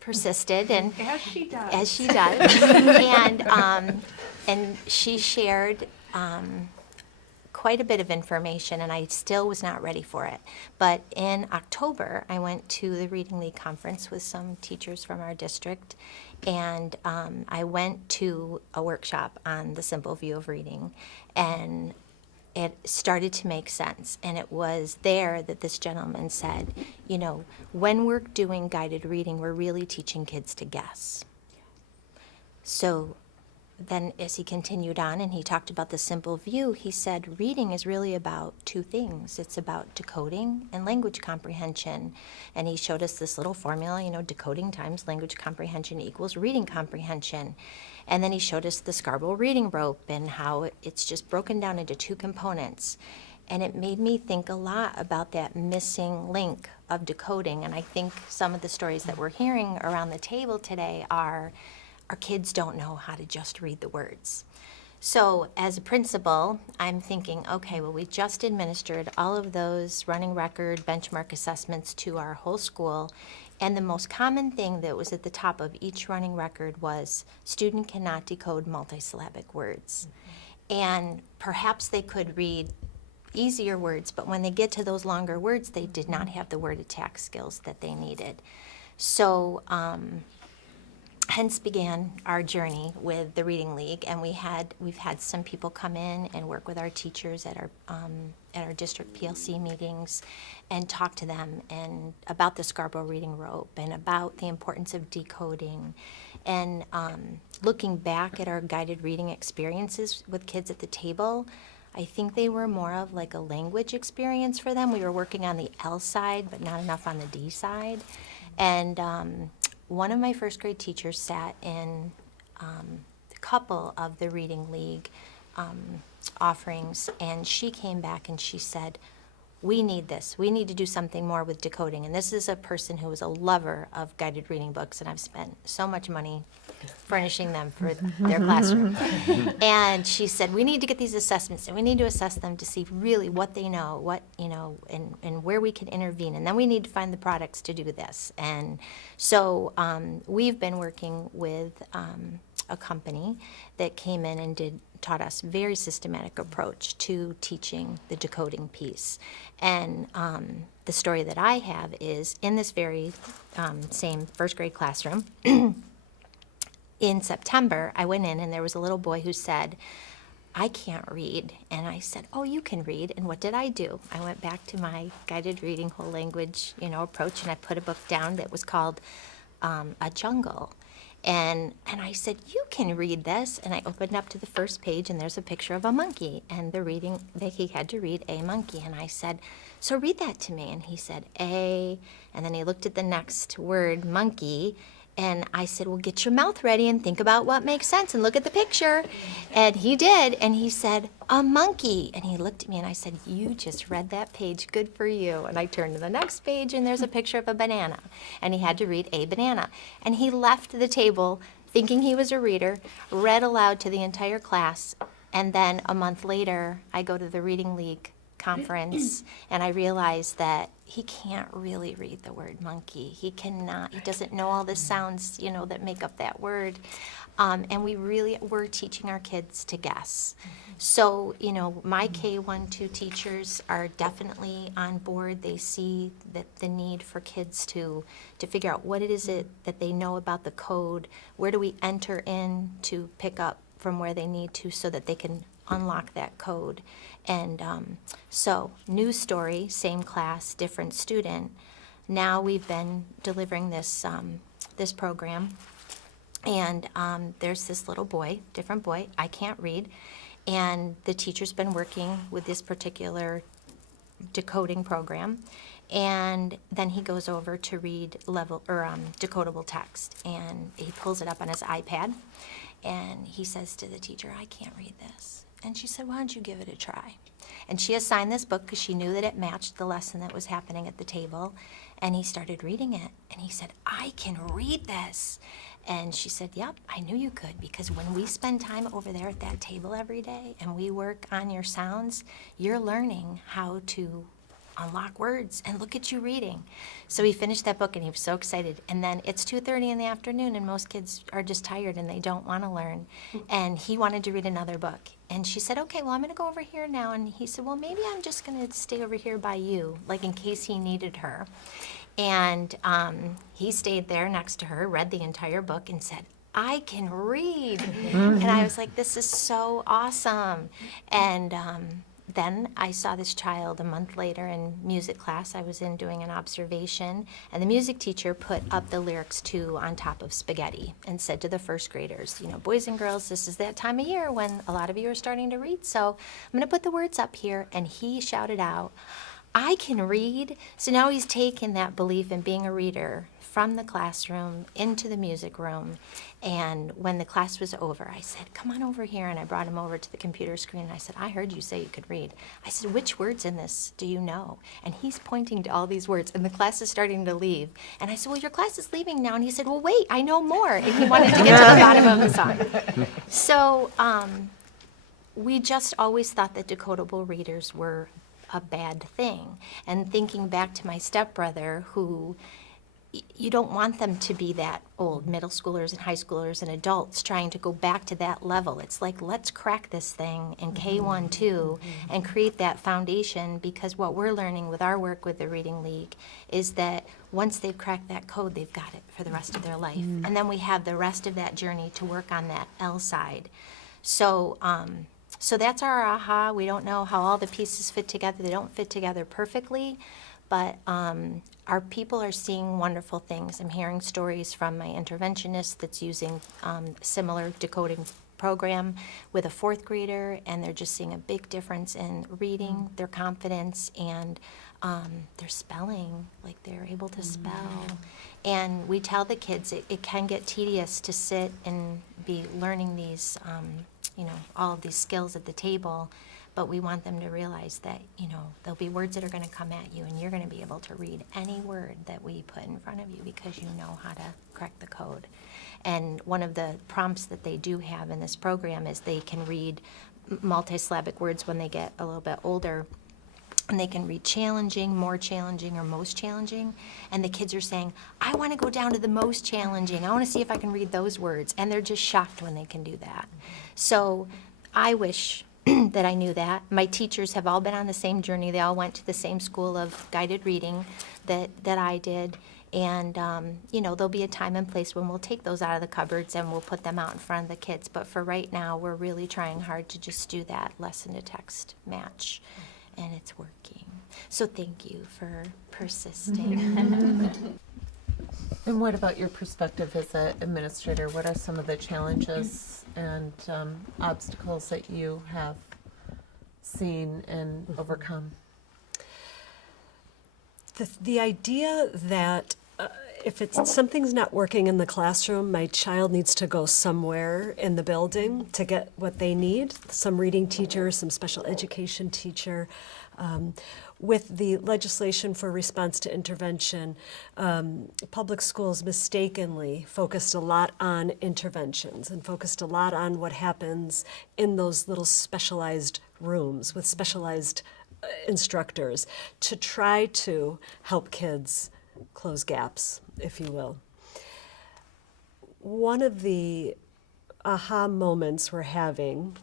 persisted, and As she does. as she does, and she shared quite a bit of information, and I still was not ready for it. But in October, I went to the Reading League conference with some teachers from our district, and I went to a workshop on the simple view of reading, and it started to make sense. And it was there that this gentleman said, you know, when we're doing guided reading, we're really teaching kids to guess. So then as he continued on and he talked about the simple view, he said reading is really about two things. It's about decoding and language comprehension. And he showed us this little formula, you know, decoding times language comprehension equals reading comprehension. And then he showed us the Scarborough reading rope and how it's just broken down into two components. And it made me think a lot about that missing link of decoding. And I think some of the stories that we're hearing around the table today are our kids don't know how to just read the words. So as a principal, I'm thinking, okay, well, we just administered all of those running record benchmark assessments to our whole school. And the most common thing that was at the top of each running record was student cannot decode multisyllabic words. And perhaps they could read easier words, but when they get to those longer words, they did not have the word attack skills that they needed. So hence began our journey with the Reading League, and we've had some people come in and work with our teachers at our district PLC meetings and talk to them and about the Scarborough reading rope and about the importance of decoding. And looking back at our guided reading experiences with kids at the table, I think they were more of like a language experience for them. We were working on the L side, but not enough on the D side. And one of my first grade teachers sat in a couple of the Reading League offerings, and she came back and she said, we need this. We need to do something more with decoding. And this is a person who is a lover of guided reading books, and I've spent so much money furnishing them for their classroom. And she said, we need to get these assessments, and we need to assess them to see really what they know, what, you know, and where we can intervene. And then we need to find the products to do this. And so we've been working with a company that came in and taught us very systematic approach to teaching the decoding piece. And the story that I have is in this very same first grade classroom, in September, I went in and there was a little boy who said, I can't read. And I said, oh, you can read. And what did I do? I went back to my guided reading whole language, approach, and I put a book down that was called A Jungle. And I said, you can read this. And I opened up to the first page, and there's a picture of a monkey. And the reading that he had to read, a monkey. And I said, so read that to me. And he said, a, and then he looked at the next word, monkey. And I said, well, get your mouth ready and think about what makes sense and look at the picture. And he did. And he said, a monkey. And he looked at me and I said, you just read that page. Good for you. And I turned to the next page and there's a picture of a banana. And he had to read a banana. And he left the table thinking he was a reader, read aloud to the entire class. And then a month later, I go to the Reading League conference and I realized that he can't really read the word monkey. He doesn't know all the sounds, that make up that word. And we're teaching our kids to guess. So, my K-1-2 teachers are definitely on board. They see that the need for kids to figure out what it is that they know about the code. Where do we enter in to pick up from where they need to so that they can unlock that code. And so, new story, same class, different student. Now we've been delivering this program, and there's this little boy, different boy, I can't read, and the teacher's been working with this particular decoding program, and then he goes over to read decodable text, and he pulls it up on his iPad, and he says to the teacher, I can't read this. And she said, why don't you give it a try? And she assigned this book because she knew that it matched the lesson that was happening at the table. And he started reading it. And he said, I can read this. And she said, yep, I knew you could, because when we spend time over there at that table every day and we work on your sounds, you're learning how to unlock words, and look at you reading. So he finished that book and he was so excited. And then it's 2:30 in the afternoon and most kids are just tired and they don't want to learn. And he wanted to read another book. And she said, okay, well, I'm going to go over here now. And he said, well, maybe I'm just going to stay over here by you, like in case he needed her. And he stayed there next to her, read the entire book, and said, I can read. And I was like, this is so awesome. And then I saw this child a month later in music class. I was in doing an observation, and the music teacher put up the lyrics to On Top of Spaghetti and said to the first graders, boys and girls, this is that time of year when a lot of you are starting to read, so I'm going to put the words up here. And he shouted out, I can read. So now he's taken that belief in being a reader from the classroom into the music room. And when the class was over, I said, come on over here. And I brought him over to the computer screen. And I said, I heard you say you could read. I said, which words in this do you know? And he's pointing to all these words. And the class is starting to leave. And I said, well, your class is leaving now. And he said, well, wait, I know more. And he wanted to get to the bottom of the song. So we just always thought that decodable readers were a bad thing. And thinking back to my stepbrother, who you don't want them to be that old, middle schoolers and high schoolers and adults trying to go back to that level. It's like, let's crack this thing in K-1-2 and create that foundation, because what we're learning with our work with the Reading League is that once they've cracked that code, they've got it for the rest of their life. And then we have the rest of that journey to work on that L side. So, so that's our aha. We don't know how all the pieces fit together. They don't fit together perfectly, but our people are seeing wonderful things. I'm hearing stories from my interventionist that's using similar decoding program with a fourth grader, and they're just seeing a big difference in reading, their confidence, and their spelling, like they're able to spell. And we tell the kids it can get tedious to sit and be learning these, all of these skills at the table, but we want them to realize that, there'll be words that are going to come at you, and you're going to be able to read any word that we put in front of you because you know how to crack the code. And one of the prompts that they do have in this program is they can read multisyllabic words when they get a little bit older. And they can read challenging, more challenging, or most challenging. And the kids are saying, I want to go down to the most challenging. I want to see if I can read those words. And they're just shocked when they can do that. So I wish that I knew that. My teachers have all been on the same journey. They all went to the same school of guided reading that I did. And, there'll be a time and place when we'll take those out of the cupboards and we'll put them out in front of the kids. But for right now, we're really trying hard to just do that lesson to text match. And it's working. So thank you for persisting. And what about your perspective as an administrator? What are some of the challenges and obstacles that you have seen and overcome? The idea that if something's not working in the classroom, my child needs to go somewhere in the building to get what they need, some reading teacher, some special education teacher. With the legislation for response to intervention, public schools mistakenly focused a lot on interventions and focused a lot on what happens in those little specialized rooms with specialized instructors to try to help kids close gaps, if you will. One of the aha moments we're having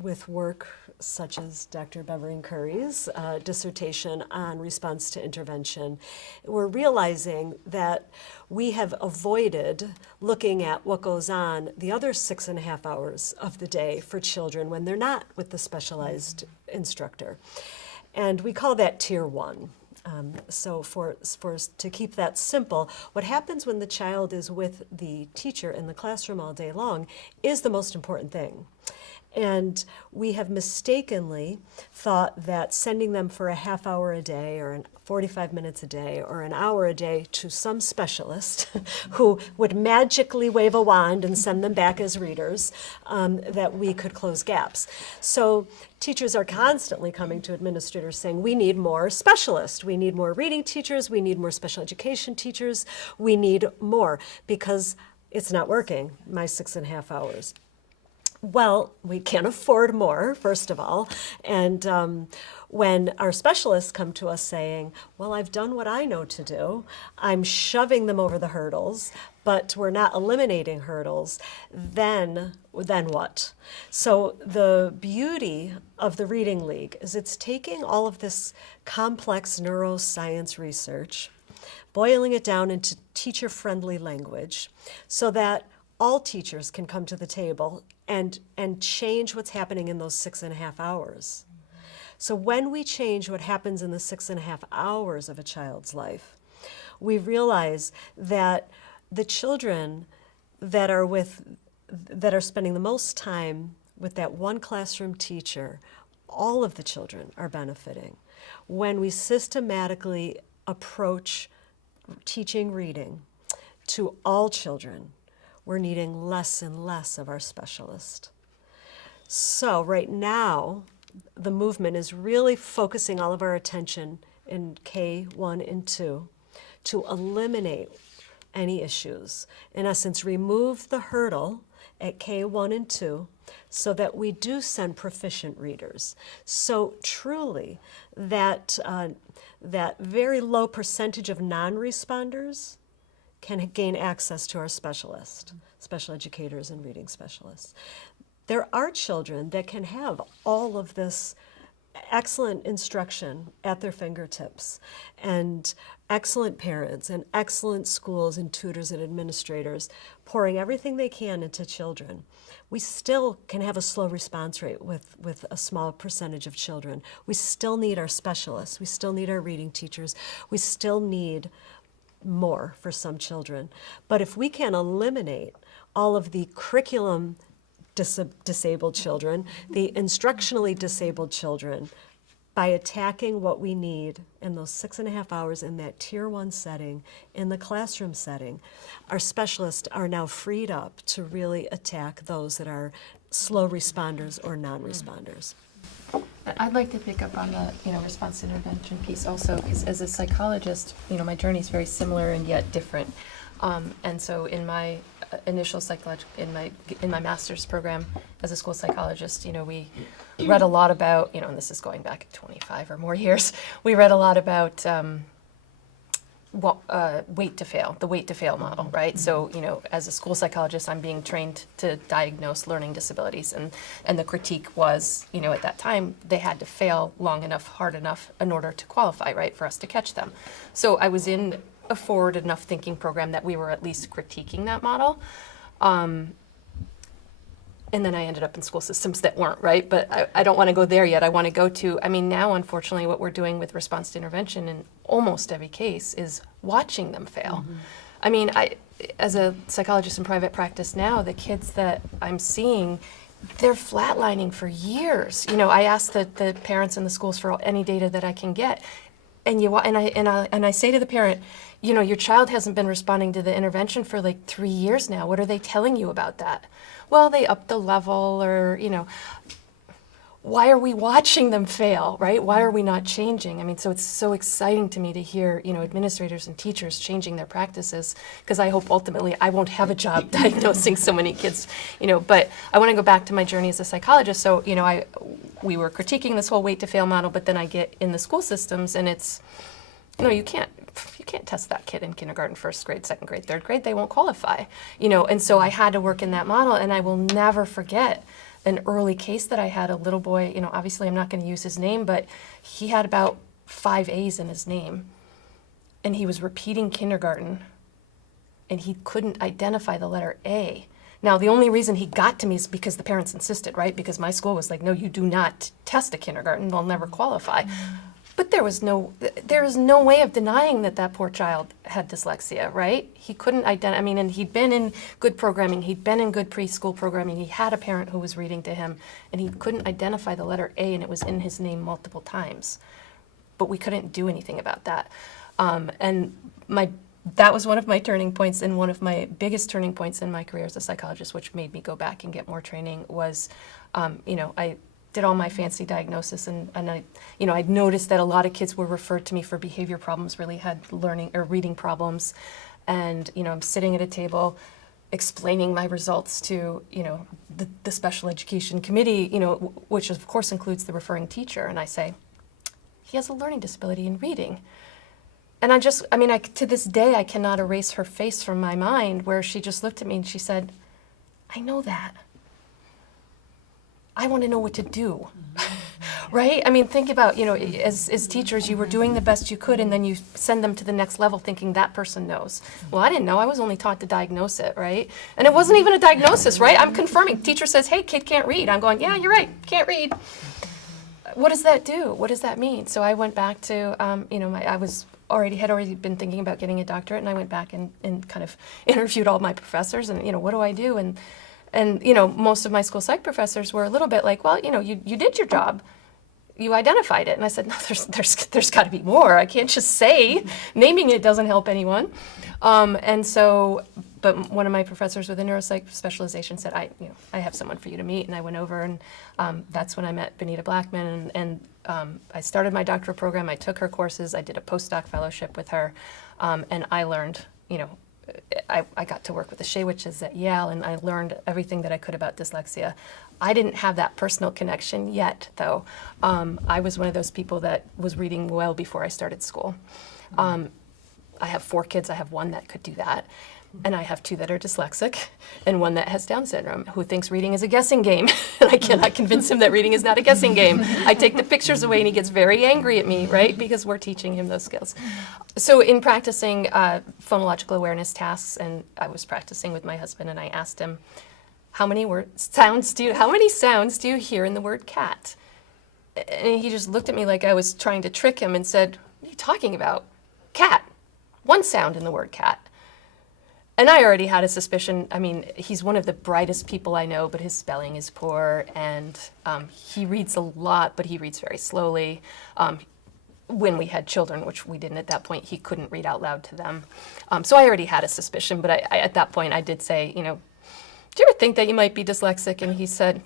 with work such as Dr. Bevering Curry's dissertation on response to intervention, we're realizing that we have avoided looking at what goes on the other 6.5 hours of the day for children when they're not with the specialized instructor. And we call that Tier 1. So to keep that simple, what happens when the child is with the teacher in the classroom all day long is the most important thing. And we have mistakenly thought that sending them for a half hour a day or 45 minutes a day or an hour a day to some specialist who would magically wave a wand and send them back as readers, that we could close gaps. So teachers are constantly coming to administrators saying, we need more specialists, we need more reading teachers, we need more special education teachers, we need more because it's not working, my 6.5 hours. Well, we can't afford more, first of all. And when our specialists come to us saying, well, I've done what I know to do, I'm shoving them over the hurdles, but we're not eliminating hurdles, then what? So the beauty of the Reading League is it's taking all of this complex neuroscience research, boiling it down into teacher-friendly language so that all teachers can come to the table and change what's happening in those 6.5 hours. So when we change what happens in the 6.5 hours of a child's life, we realize that the children that are spending the most time with that one classroom teacher, all of the children are benefiting. When we systematically approach teaching reading to all children, we're needing less and less of our specialist. So right now, the movement is really focusing all of our attention in K1 and 2 to eliminate any issues. In essence, remove the hurdle at K1 and 2 so that we do send proficient readers. So truly, that very low percentage of non-responders can gain access to our specialists, special educators and reading specialists. There are children that can have all of this excellent instruction at their fingertips and excellent parents and excellent schools and tutors and administrators pouring everything they can into children. We still can have a slow response rate with a small percentage of children. We still need our specialists. We still need our reading teachers. We still need more for some children. But if we can eliminate all of the curriculum disabled children, the instructionally disabled children, by attacking what we need in those 6.5 hours in that Tier 1 setting, in the classroom setting, our specialists are now freed up to really attack those that are slow responders or non-responders. I'd like to pick up on the response to intervention piece also, because as a psychologist, my journey is very similar and yet different. And so in my initial in my master's program as a school psychologist, we read a lot about, and this is going back 25 or more years, we read a lot about wait to fail, the wait to fail model, right? So, you know, as a school psychologist, I'm being trained to diagnose learning disabilities, and the critique was, you know, at that time, they had to fail long enough, hard enough in order to qualify, right, for us to catch them. So I was in a forward enough thinking program that we were at least critiquing that model. And then I ended up in school systems that weren't, right? But I don't want to go there yet. I want to go to, I mean, now, unfortunately, what we're doing with response to intervention in almost every case is watching them fail. I mean, as a psychologist in private practice now, the kids that I'm seeing, they're flatlining for years. You know, I ask the parents in the schools for any data that I can get. And I say to the parent, you know, your child hasn't been responding to the intervention for like 3 years now. What are they telling you about that? Well, they upped the level, or, you know, why are we watching them fail, right? Why are we not changing? I mean, so it's so exciting to me to hear, you know, administrators and teachers changing their practices, because I hope ultimately I won't have a job diagnosing so many kids, you know. But I want to go back to my journey as a psychologist. So, you know, we were critiquing this whole wait to fail model, but then I get in the school systems, and it's, you know, you can't test that kid in kindergarten, first grade, second grade, third grade. They won't qualify, you know. And so I had to work in that model, and I will never forget an early case that I had. A little boy, you know, obviously I'm not going to use his name, but he had about 5 A's in his name, and he was repeating kindergarten, and he couldn't identify the letter A. Now, the only reason he got to me is because the parents insisted, right? Because my school was like, no, you do not test a kindergarten, they'll never qualify. But there is no way of denying that that poor child had dyslexia, right? He couldn't identify, I mean, and he'd been in good programming, he'd been in good preschool programming, he had a parent who was reading to him, and he couldn't identify the letter A, and it was in his name multiple times. But we couldn't do anything about that. And that was one of my turning points, and one of my biggest turning points in my career as a psychologist, which made me go back and get more training, was, you know, I did all my fancy diagnosis, and I, you know, I'd noticed that a lot of kids were referred to me for behavior problems, really had learning or reading problems. And, you know, I'm sitting at a table explaining my results to, you know, the special education committee, you know, which of course includes the referring teacher. And I say, he has a learning disability in reading. And I mean, to this day, I cannot erase her face from my mind, where she just looked at me and she said, I know that. I want to know what to do, right? I mean, think about, you know, as teachers, you were doing the best you could, and then you send them to the next level thinking that person knows. Well, I didn't know. I was only taught to diagnose it, right? And it wasn't even a diagnosis, right? I'm confirming. Teacher says, hey, kid can't read. I'm going, yeah, you're right, can't read. What does that do? What does that mean? So I went back to, you know, I had already been thinking about getting a doctorate, and I went back and kind of interviewed all my professors, and, you know, what do I do? And, you know, most of my school psych professors were a little bit like, well, you know, you did your job. You identified it. And I said, no, there's got to be more. I can't just say. Naming it doesn't help anyone. And so, but one of my professors with a neuropsych specialization said, I have someone for you to meet. And I went over, and that's when I met Benita Blackman. And I started my doctoral program. I took her courses. I did a postdoc fellowship with her. And I learned, you know, I got to work with the Shaywitches at Yale, and I learned everything that I could about dyslexia. I didn't have that personal connection yet, though. I was one of those people that was reading well before I started school. I have 4 kids. I have 1 that could do that. And I have 2 that are dyslexic, and 1 that has Down syndrome, who thinks reading is a guessing game. And I cannot convince him that reading is not a guessing game. I take the pictures away, and he gets very angry at me, right? Because we're teaching him those skills. So in practicing phonological awareness tasks, and I was practicing with my husband, and I asked him, how many sounds do you hear in the word cat? And he just looked at me like I was trying to trick him and said, what are you talking about? Cat. 1 sound in the word cat. And I already had a suspicion. I mean, he's one of the brightest people I know, but his spelling is poor, and he reads a lot, but he reads very slowly. When we had children, which we didn't at that point, he couldn't read out loud to them. So I already had a suspicion, but I at that point I did say, you know, do you ever think that you might be dyslexic? And he said,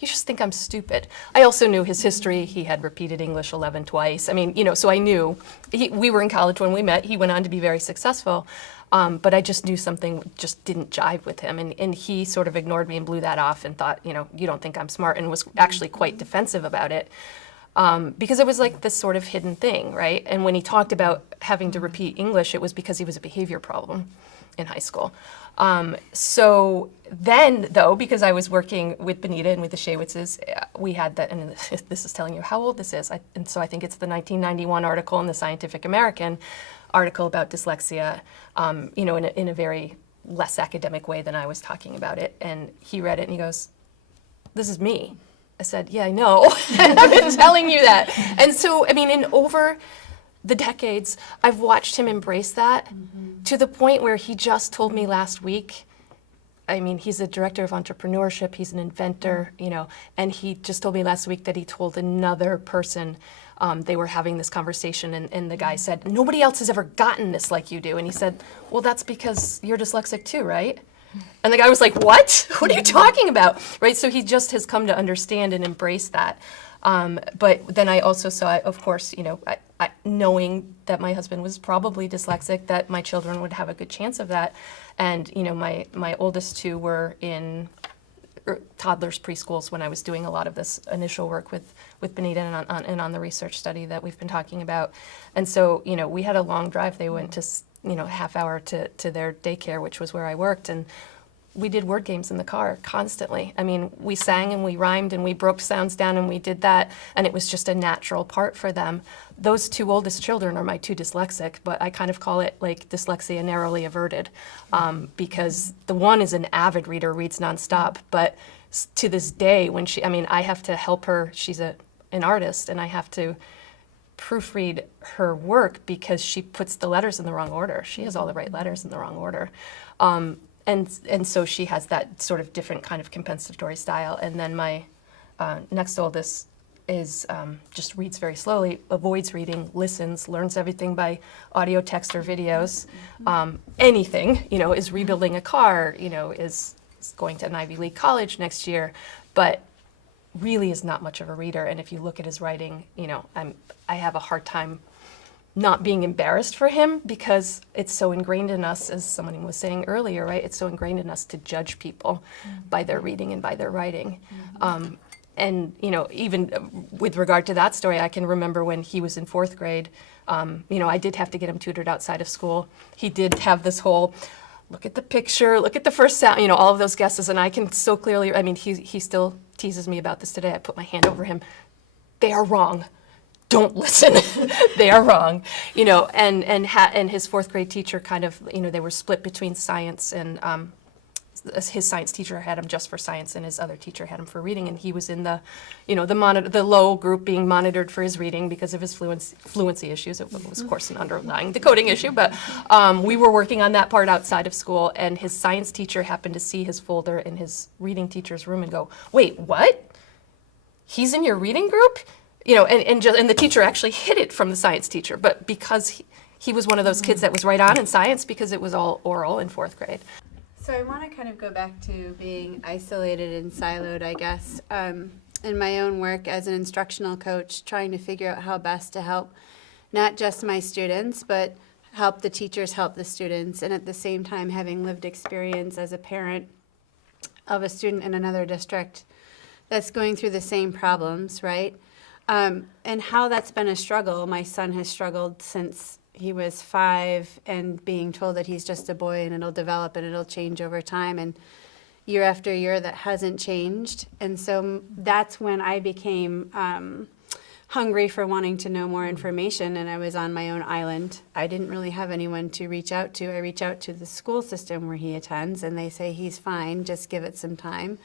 you just think I'm stupid. I also knew his history. He had repeated English 11 twice. I mean, you know, so I knew. We were in college when we met. He went on to be very successful. But I just knew something just didn't jive with him. And he sort of ignored me and blew that off and thought, you know, you don't think I'm smart, and was actually quite defensive about it. because it was like this sort of hidden thing, right? And when he talked about having to repeat English, it was because he was a behavior problem in high school. So then, though, because I was working with Benita and with the Shawitzes, we had that, and this is telling you how old this is. And so I think it's the 1991 article in the Scientific American article about dyslexia, in a very less academic way than I was talking about it. And he read it and he goes, "This is me." I said, "Yeah, I know. I've been telling you that." And so, in over the decades, I've watched him embrace that to the point where he just told me last week, he's a director of entrepreneurship, he's an inventor, and he just told me last week that he told another person, they were having this conversation, and the guy said, "Nobody else has ever gotten this like you do." And he said, "Well, that's because you're dyslexic too, right?" And the guy was like, "What? What are you talking about?" Right? So he just has come to understand and embrace that. But then I also saw, of course, knowing that my husband was probably dyslexic, that my children would have a good chance of that. And, my oldest two were in toddlers preschools when I was doing a lot of this initial work with Benita and on the research study that we've been talking about. And so, we had a long drive. They went to, half hour to their daycare, which was where I worked. And we did word games in the car constantly. We sang and we rhymed and we broke sounds down and we did that, and it was just a natural part for them. Those two oldest children are my two dyslexic, but I kind of call it like dyslexia narrowly averted, because the one is an avid reader, reads nonstop, but to this day, when I have to help her, she's an artist, and I have to proofread her work because she puts the letters in the wrong order. She has all the right letters in the wrong order. And so she has that sort of different kind of compensatory style. And then my next oldest is just reads very slowly, avoids reading, listens, learns everything by audio, text, or videos. Anything, is rebuilding a car, is going to an Ivy League college next year, but really is not much of a reader. And if you look at his writing, I have a hard time not being embarrassed for him, because it's so ingrained in us, as someone was saying earlier, right? It's so ingrained in us to judge people by their reading and by their writing. And, even with regard to that story, I can remember when he was in 4th grade, I did have to get him tutored outside of school. He did have this whole, look at the picture, look at the first sound, all of those guesses. And I can so clearly, he still teases me about this today. I put my hand over him. They are wrong. Don't listen. They are wrong. And his 4th grade teacher kind of, they were split between science, and his science teacher had him just for science, and his other teacher had him for reading. And he was in the, the low group being monitored for his reading because of his fluency issues. It was, of course, an underlying decoding issue, but we were working on that part outside of school. And his science teacher happened to see his folder in his reading teacher's room and go, "Wait, what? He's in your reading group?" And the teacher actually hid it from the science teacher, but because he was one of those kids that was right on in science, because it was all oral in 4th grade. So I want to kind of go back to being isolated and siloed, I guess, in my own work as an instructional coach, trying to figure out how best to help not just my students, but help the teachers help the students, and at the same time having lived experience as a parent of a student in another district that's going through the same problems, right? And how that's been a struggle. My son has struggled since he was 5, and being told that he's just a boy and it'll develop and it'll change over time. And year after year, that hasn't changed. And so that's when I became hungry for wanting to know more information, and I was on my own island. I didn't really have anyone to reach out to. I reach out to the school system where he attends, and they say he's fine, just give it some time.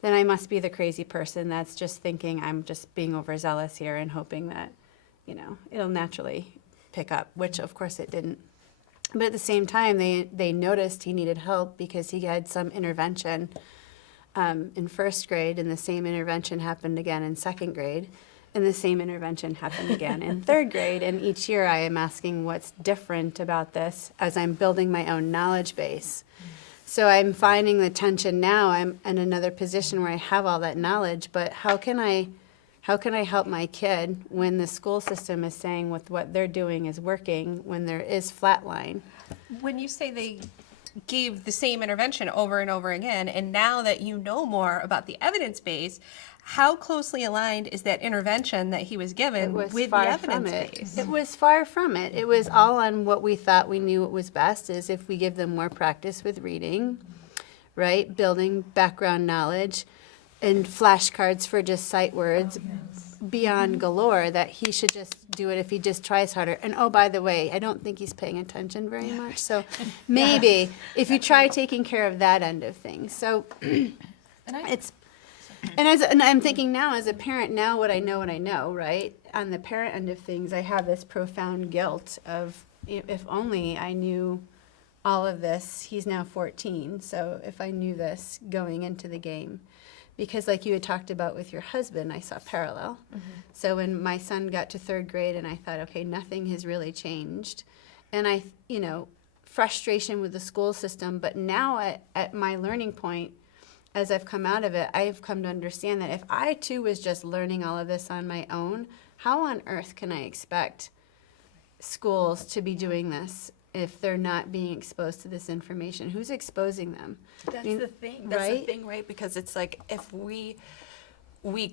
Then I must be the crazy person that's just thinking I'm just being overzealous here and hoping that, it'll naturally pick up, which of course it didn't. But at the same time, they noticed he needed help because he had some intervention in 1st grade, and the same intervention happened again in 2nd grade, and the same intervention happened again in 3rd grade. And each year I am asking what's different about this as I'm building my own knowledge base. So I'm finding the tension now. I'm in another position where I have all that knowledge, but how can I help my kid when the school system is saying with what they're doing is working, when there is flatline? When you say gave the same intervention over and over again. And now that you know more about the evidence base, how closely aligned is that intervention that he was given with the evidence base? It was far from it. It was all on what we thought we knew what was best, is if we give them more practice with reading, right? Building background knowledge and flashcards for just sight words beyond galore, that he should just do it if he just tries harder. And oh, by the way, I don't think he's paying attention very much. So maybe if you try taking care of that end of things. So and I'm thinking now as a parent, now what I know, right? On the parent end of things, I have this profound guilt of, if only I knew all of this. He's now 14, so if I knew this going into the game. Because like you had talked about with your husband, I saw parallel. So when my son got to 3rd grade and I thought, okay, nothing has really changed. And frustration with the school system, but now at my learning point, as I've come out of it, I've come to understand that if I too was just learning all of this on my own, how on earth can I expect schools to be doing this if they're not being exposed to this information? Who's exposing them? That's the thing. That's the thing, right? Because it's like if we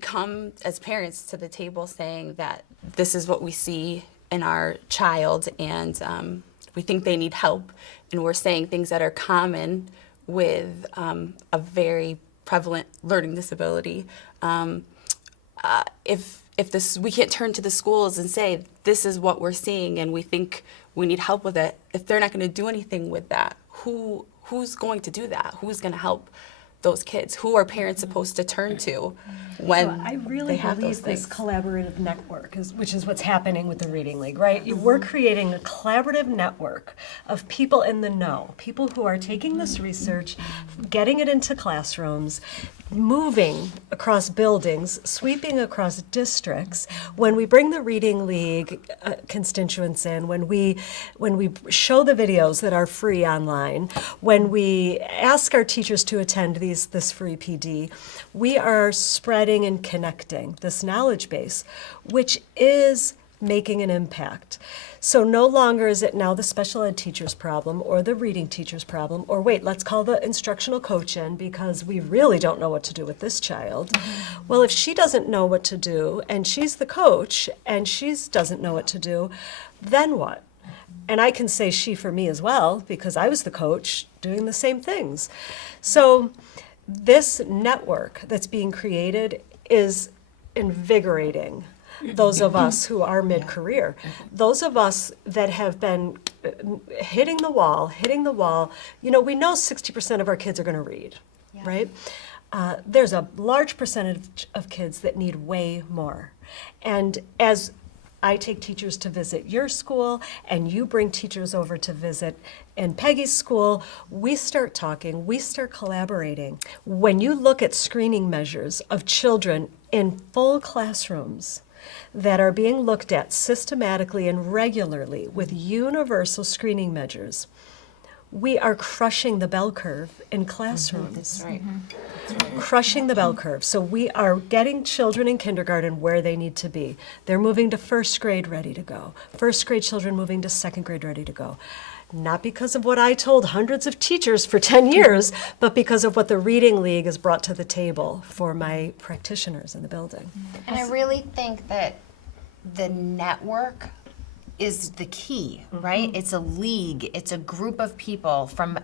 come as parents to the table saying that this is what we see in our child, and we think they need help, and we're saying things that are common with a very prevalent learning disability. If this, we can't turn to the schools and say this is what we're seeing and we think we need help with it. If they're not going to do anything with that, who's going to do that? Who's going to help those kids? Who are parents supposed to turn to when I really they have believe those this things? collaborative network, which is what's happening with the Reading League, right? We're creating a collaborative network of people in the know, people who are taking this research, getting it into classrooms, moving across buildings, sweeping across districts. When we bring the Reading League constituents in, when we show the videos that are free online, when we ask our teachers to attend this free PD, we are spreading and connecting this knowledge base, which is making an impact. So no longer is it now the special ed teacher's problem or the reading teacher's problem, or wait, let's call the instructional coach in because we really don't know what to do with this child. Well, if she doesn't know what to do and she's the coach and she doesn't know what to do, then what? And I can say she for me as well because I was the coach doing the same things. So this network that's being created is invigorating those of us who are mid-career, those of us that have been hitting the wall. We know 60% of our kids are going to read, right? There's a large percentage of kids that need way more. And as I take teachers to visit your school, and you bring teachers over to visit in Peggy's school, we start talking, we start collaborating. When you look at screening measures of children in full classrooms that are being looked at systematically and regularly with universal screening measures, we are crushing the bell curve in classrooms. That's right. Crushing the bell curve. So we are getting children in kindergarten where they need to be. They're moving to 1st grade ready to go. 1st grade children moving to 2nd grade ready to go. Not because of what I told hundreds of teachers for 10 years, but because of what the Reading League has brought to the table for my practitioners in the building. And I really think that the network is the key, right? It's a league, it's a group of people from,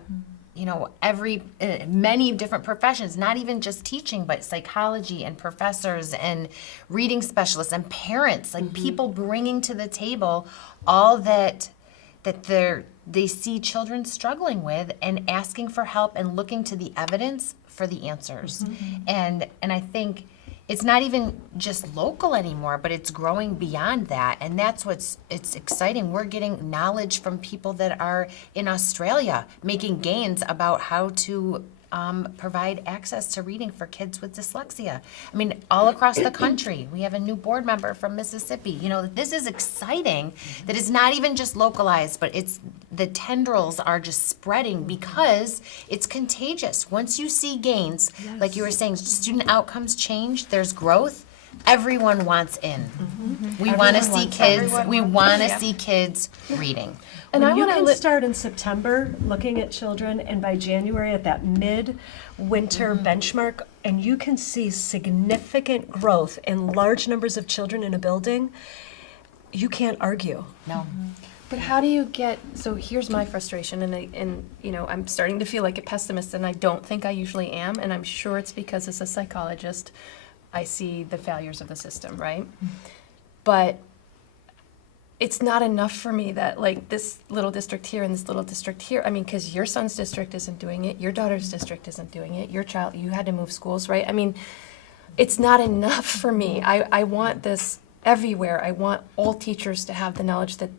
many different professions, not even just teaching, but psychology and professors and reading specialists and parents, like people bringing to the table all that they see children struggling with and asking for help and looking to the evidence for the answers. And I think it's not even just local anymore, but it's growing beyond that. And that's it's exciting. We're getting knowledge from people that are in Australia making gains about how to provide access to reading for kids with dyslexia. I mean, all across the country. We have a new board member from Mississippi. This is exciting that it's not even just localized, but the tendrils are just spreading because it's contagious. Once you see gains, like you were saying, student outcomes change, there's growth, everyone wants in. We want to see kids. We want to see kids reading. And I You want can to start in September looking at children, and by January at that mid-winter benchmark, and you can see significant growth in large numbers of children in a building. You can't argue. No. But how do you get, so here's my frustration, and you know, I'm starting to feel like a pessimist, and I don't think I usually am, and I'm sure it's because as a psychologist, I see the failures of the system, right? But it's not enough for me that like this little district here and this little district here, I mean, because your son's district isn't doing it, your daughter's district isn't doing it, your child, you had to move schools, right? I mean, it's not enough for me. I want this everywhere. I want all teachers to have the knowledge that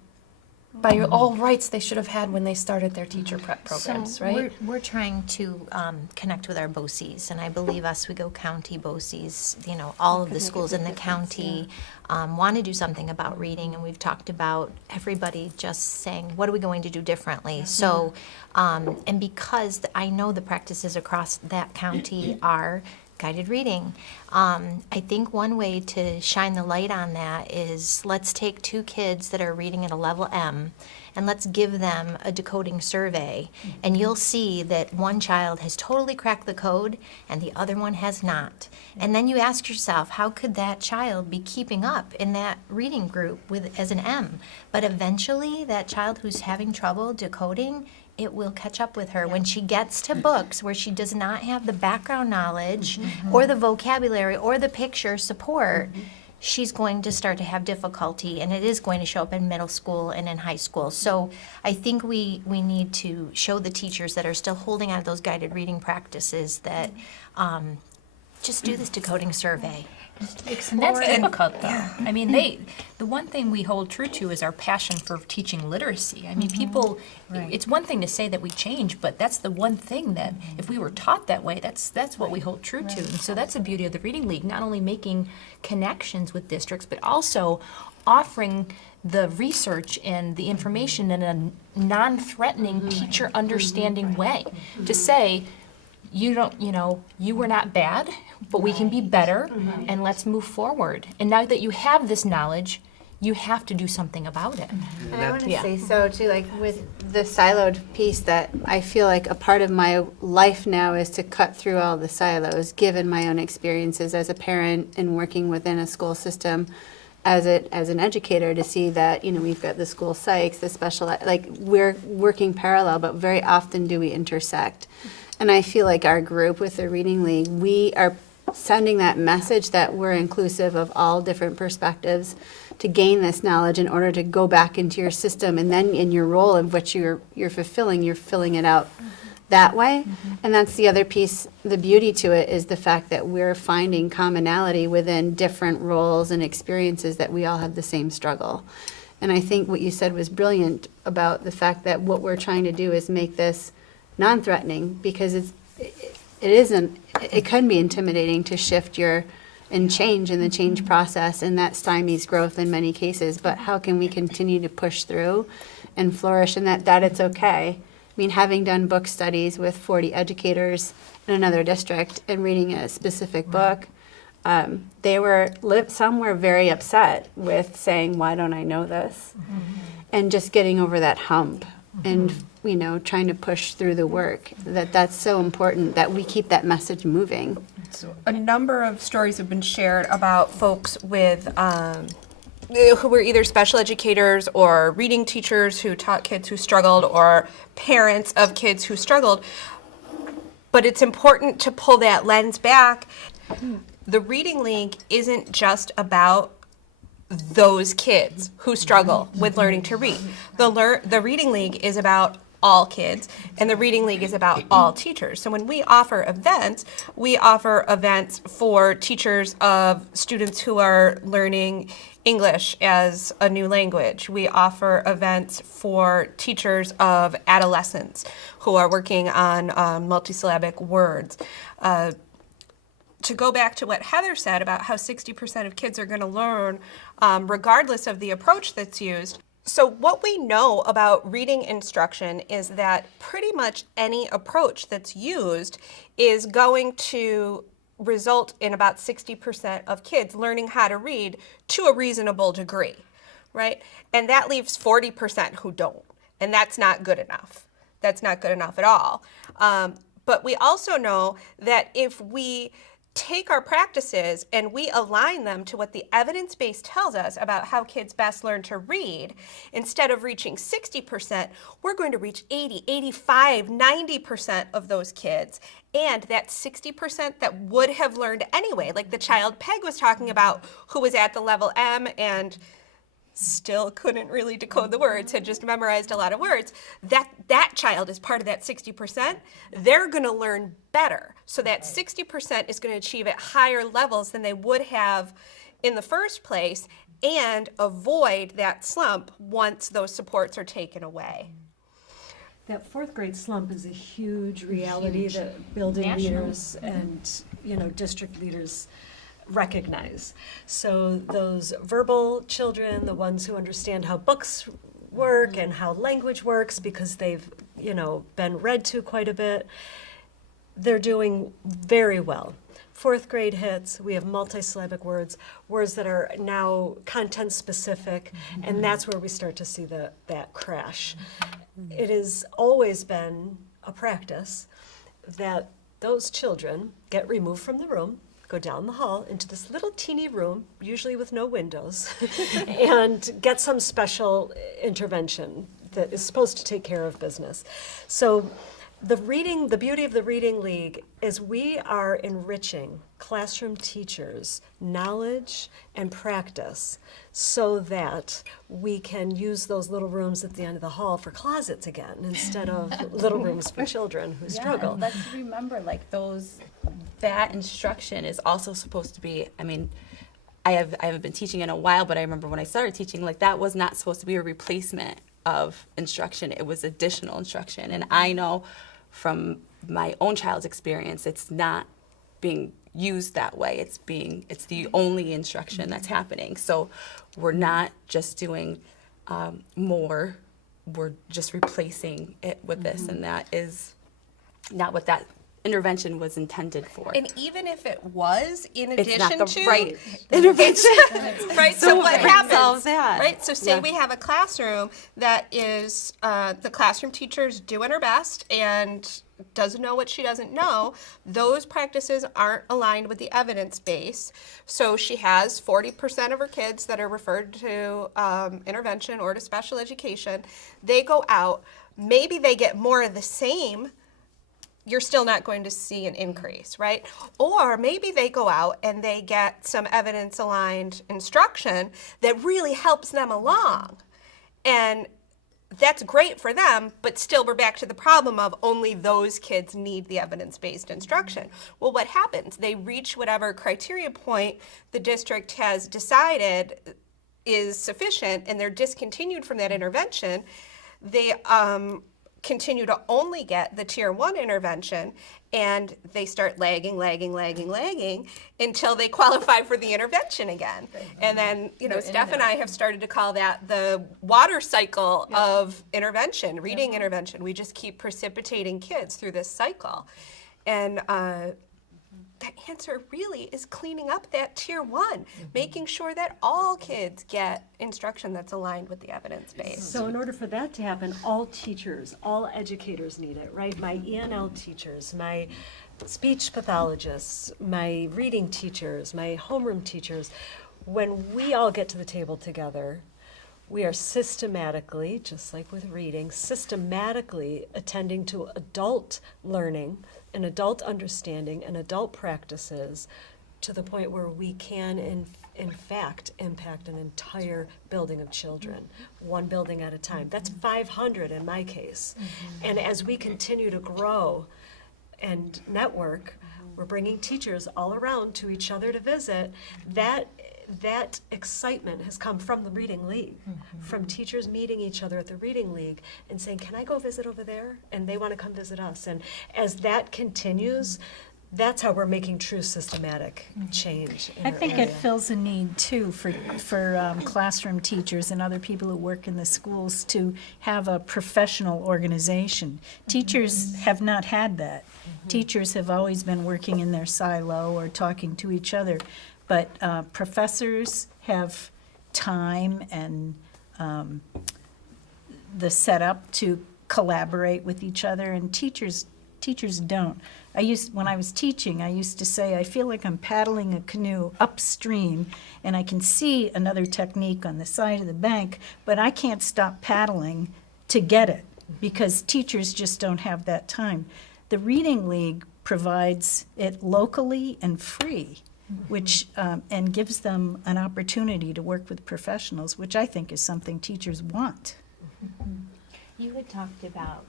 by all rights they should have had when they started their teacher prep programs, So right? we're trying to connect with our BOCES, and I believe Oswego County BOCES, you know, all of the schools in the county want to do something about reading, and we've talked about everybody just saying, what are we going to do differently? So, and because I know the practices across that county are guided reading. I think one way to shine the light on that is let's take 2 kids that are reading at a level M and let's give them a decoding survey, and you'll see that one child has totally cracked the code and the other one has not. And then you ask yourself, how could that child be keeping up in that reading group with as an M? But eventually that child who's having trouble decoding, it will catch up with her. When she gets to books where she does not have the background knowledge or the vocabulary or the picture support, she's going to start to have difficulty, and it is going to show up in middle school and in high school. So I think we need to show the teachers that are still holding on to those guided reading practices that just do this decoding survey. And that's difficult, though. I mean, the one thing we hold true to is our passion for teaching literacy. I mean, people, it's one thing to say that we change, but that's the one thing that, if we were taught that way, that's what we hold true to. And so that's the beauty of the Reading League, not only making connections with districts, but also offering the research and the information in a non-threatening, teacher understanding way. To say, you were not bad, but we can be better, and let's move forward. And now that you have this knowledge, you have to do something about it. And I want to say so too, like with the siloed piece, that I feel like a part of my life now is to cut through all the silos, given my own experiences as a parent and working within a school system as an educator, to see that, you know, we've got the school psychs, the special, like we're working parallel, but very often do we intersect. And I feel like our group with the Reading League, we are sending that message that we're inclusive of all different perspectives to gain this knowledge in order to go back into your system, and then in your role in which you're fulfilling, you're filling it out that way. And that's the other piece, the beauty to it is the fact that we're finding commonality within different roles and experiences, that we all have the same struggle. And I think what you said was brilliant about the fact that what we're trying to do is make this non-threatening, because it can be intimidating to shift and change in the change process, and that stymies growth in many cases. But how can we continue to push through and flourish, and that it's okay? I mean, having done book studies with 40 educators in another district and reading a specific book, some were very upset with saying, why don't I know this? And just getting over that hump and, you know, trying to push through the work. That's so important that we keep that message moving. So a number of stories have been shared about folks with who were either special educators or reading teachers who taught kids who struggled, or parents of kids who struggled. But it's important to pull that lens back. The Reading League isn't just about those kids who struggle with learning to read. The Reading League is about all kids, and the Reading League is about all teachers. So when we offer events for teachers of students who are learning English as a new language. We offer events for teachers of adolescents who are working on multisyllabic words. To go back to what Heather said about how 60% of kids are going to learn regardless of the approach that's used. So what we know about reading instruction is that pretty much any approach that's used is going to result in about 60% of kids learning how to read to a reasonable degree, right? And that leaves 40% who don't. And that's not good enough. That's not good enough at all. But we also know that if we take our practices and we align them to what the evidence base tells us about how kids best learn to read, instead of reaching 60%, we're going to reach 80, 85, 90% of those kids. And that 60% that would have learned anyway, like the child Peg was talking about, who was at the level M and still couldn't really decode the words, had just memorized a lot of words, that child is part of that 60%, they're going to learn better. So that 60% is going to achieve at higher levels than they would have in the first place and avoid that slump once those supports are taken away. That fourth grade slump is a huge reality that building leaders and, district leaders recognize. So those verbal children, the ones who understand how books work and how language works because they've, been read to quite a bit, they're doing very well. Fourth grade hits, we have multisyllabic words that are now content specific, and that's where we start to see that crash. It has always been a practice that those children get removed from the room, go down the hall into this little teeny room, usually with no windows, and get some special intervention that is supposed to take care of business. So the beauty of the Reading League is we are enriching classroom teachers' knowledge and practice so that we can use those little rooms at the end of the hall for closets again instead of little rooms for children who struggle. And let's remember, that instruction is also supposed to be, I haven't been teaching in a while, but I remember when I started teaching, that was not supposed to be a replacement of instruction. It was additional instruction. And I know from my own child's experience, it's not being used that way. It's the only instruction that's happening. So we're not just doing more, we're just replacing it with this, and that is not what that intervention was intended for. And even if it was, in addition it's not the to right intervention, right? So what happens? That. Right. So say we have a classroom that is the classroom teacher's doing her best and doesn't know what she doesn't know. Those practices aren't aligned with the evidence base. So she has 40% of her kids that are referred to intervention or to special education. They go out. Maybe they get more of the same. You're still not going to see an increase, right? Or maybe they go out and they get some evidence-aligned instruction that really helps them along. And that's great for them, but still we're back to the problem of only those kids need the evidence-based instruction. Well, what happens? They reach whatever criteria point the district has decided is sufficient, and they're discontinued from that intervention. They continue to only get the tier 1 intervention, and they start lagging until they qualify for the intervention again. And then, Steph and I have started to call that the water cycle of intervention, reading intervention. We just keep precipitating kids through this cycle. And that answer really is cleaning up that tier 1, making sure that all kids get instruction that's aligned with the evidence base. So in order for that to happen, all teachers, all educators need it, right? My ENL teachers, my speech pathologists, my reading teachers, my homeroom teachers, when we all get to the table together, we are systematically, just like with reading, systematically attending to adult learning and adult understanding and adult practices to the point where we can, in fact, impact an entire building of children, one building at a time. That's 500 in my case. And as we continue to grow and network, we're bringing teachers all around to each other to visit. That excitement has come from the Reading League, from teachers meeting each other at the Reading League and saying, can I go visit over there? And they want to come visit us. And as that continues, that's how we're making true systematic change. in I our think area. it fills a need too for classroom teachers and other people who work in the schools to have a professional organization. Teachers have not had that. Teachers have always been working in their silo or talking to each other, but professors have time and the setup to collaborate with each other, and teachers don't. When I was teaching, I used to say, I feel like I'm paddling a canoe upstream and I can see another technique on the side of the bank, but I can't stop paddling to get it because teachers just don't have that time. The Reading League provides it locally and free, which and gives them an opportunity to work with professionals, which I think is something teachers want. You had talked about,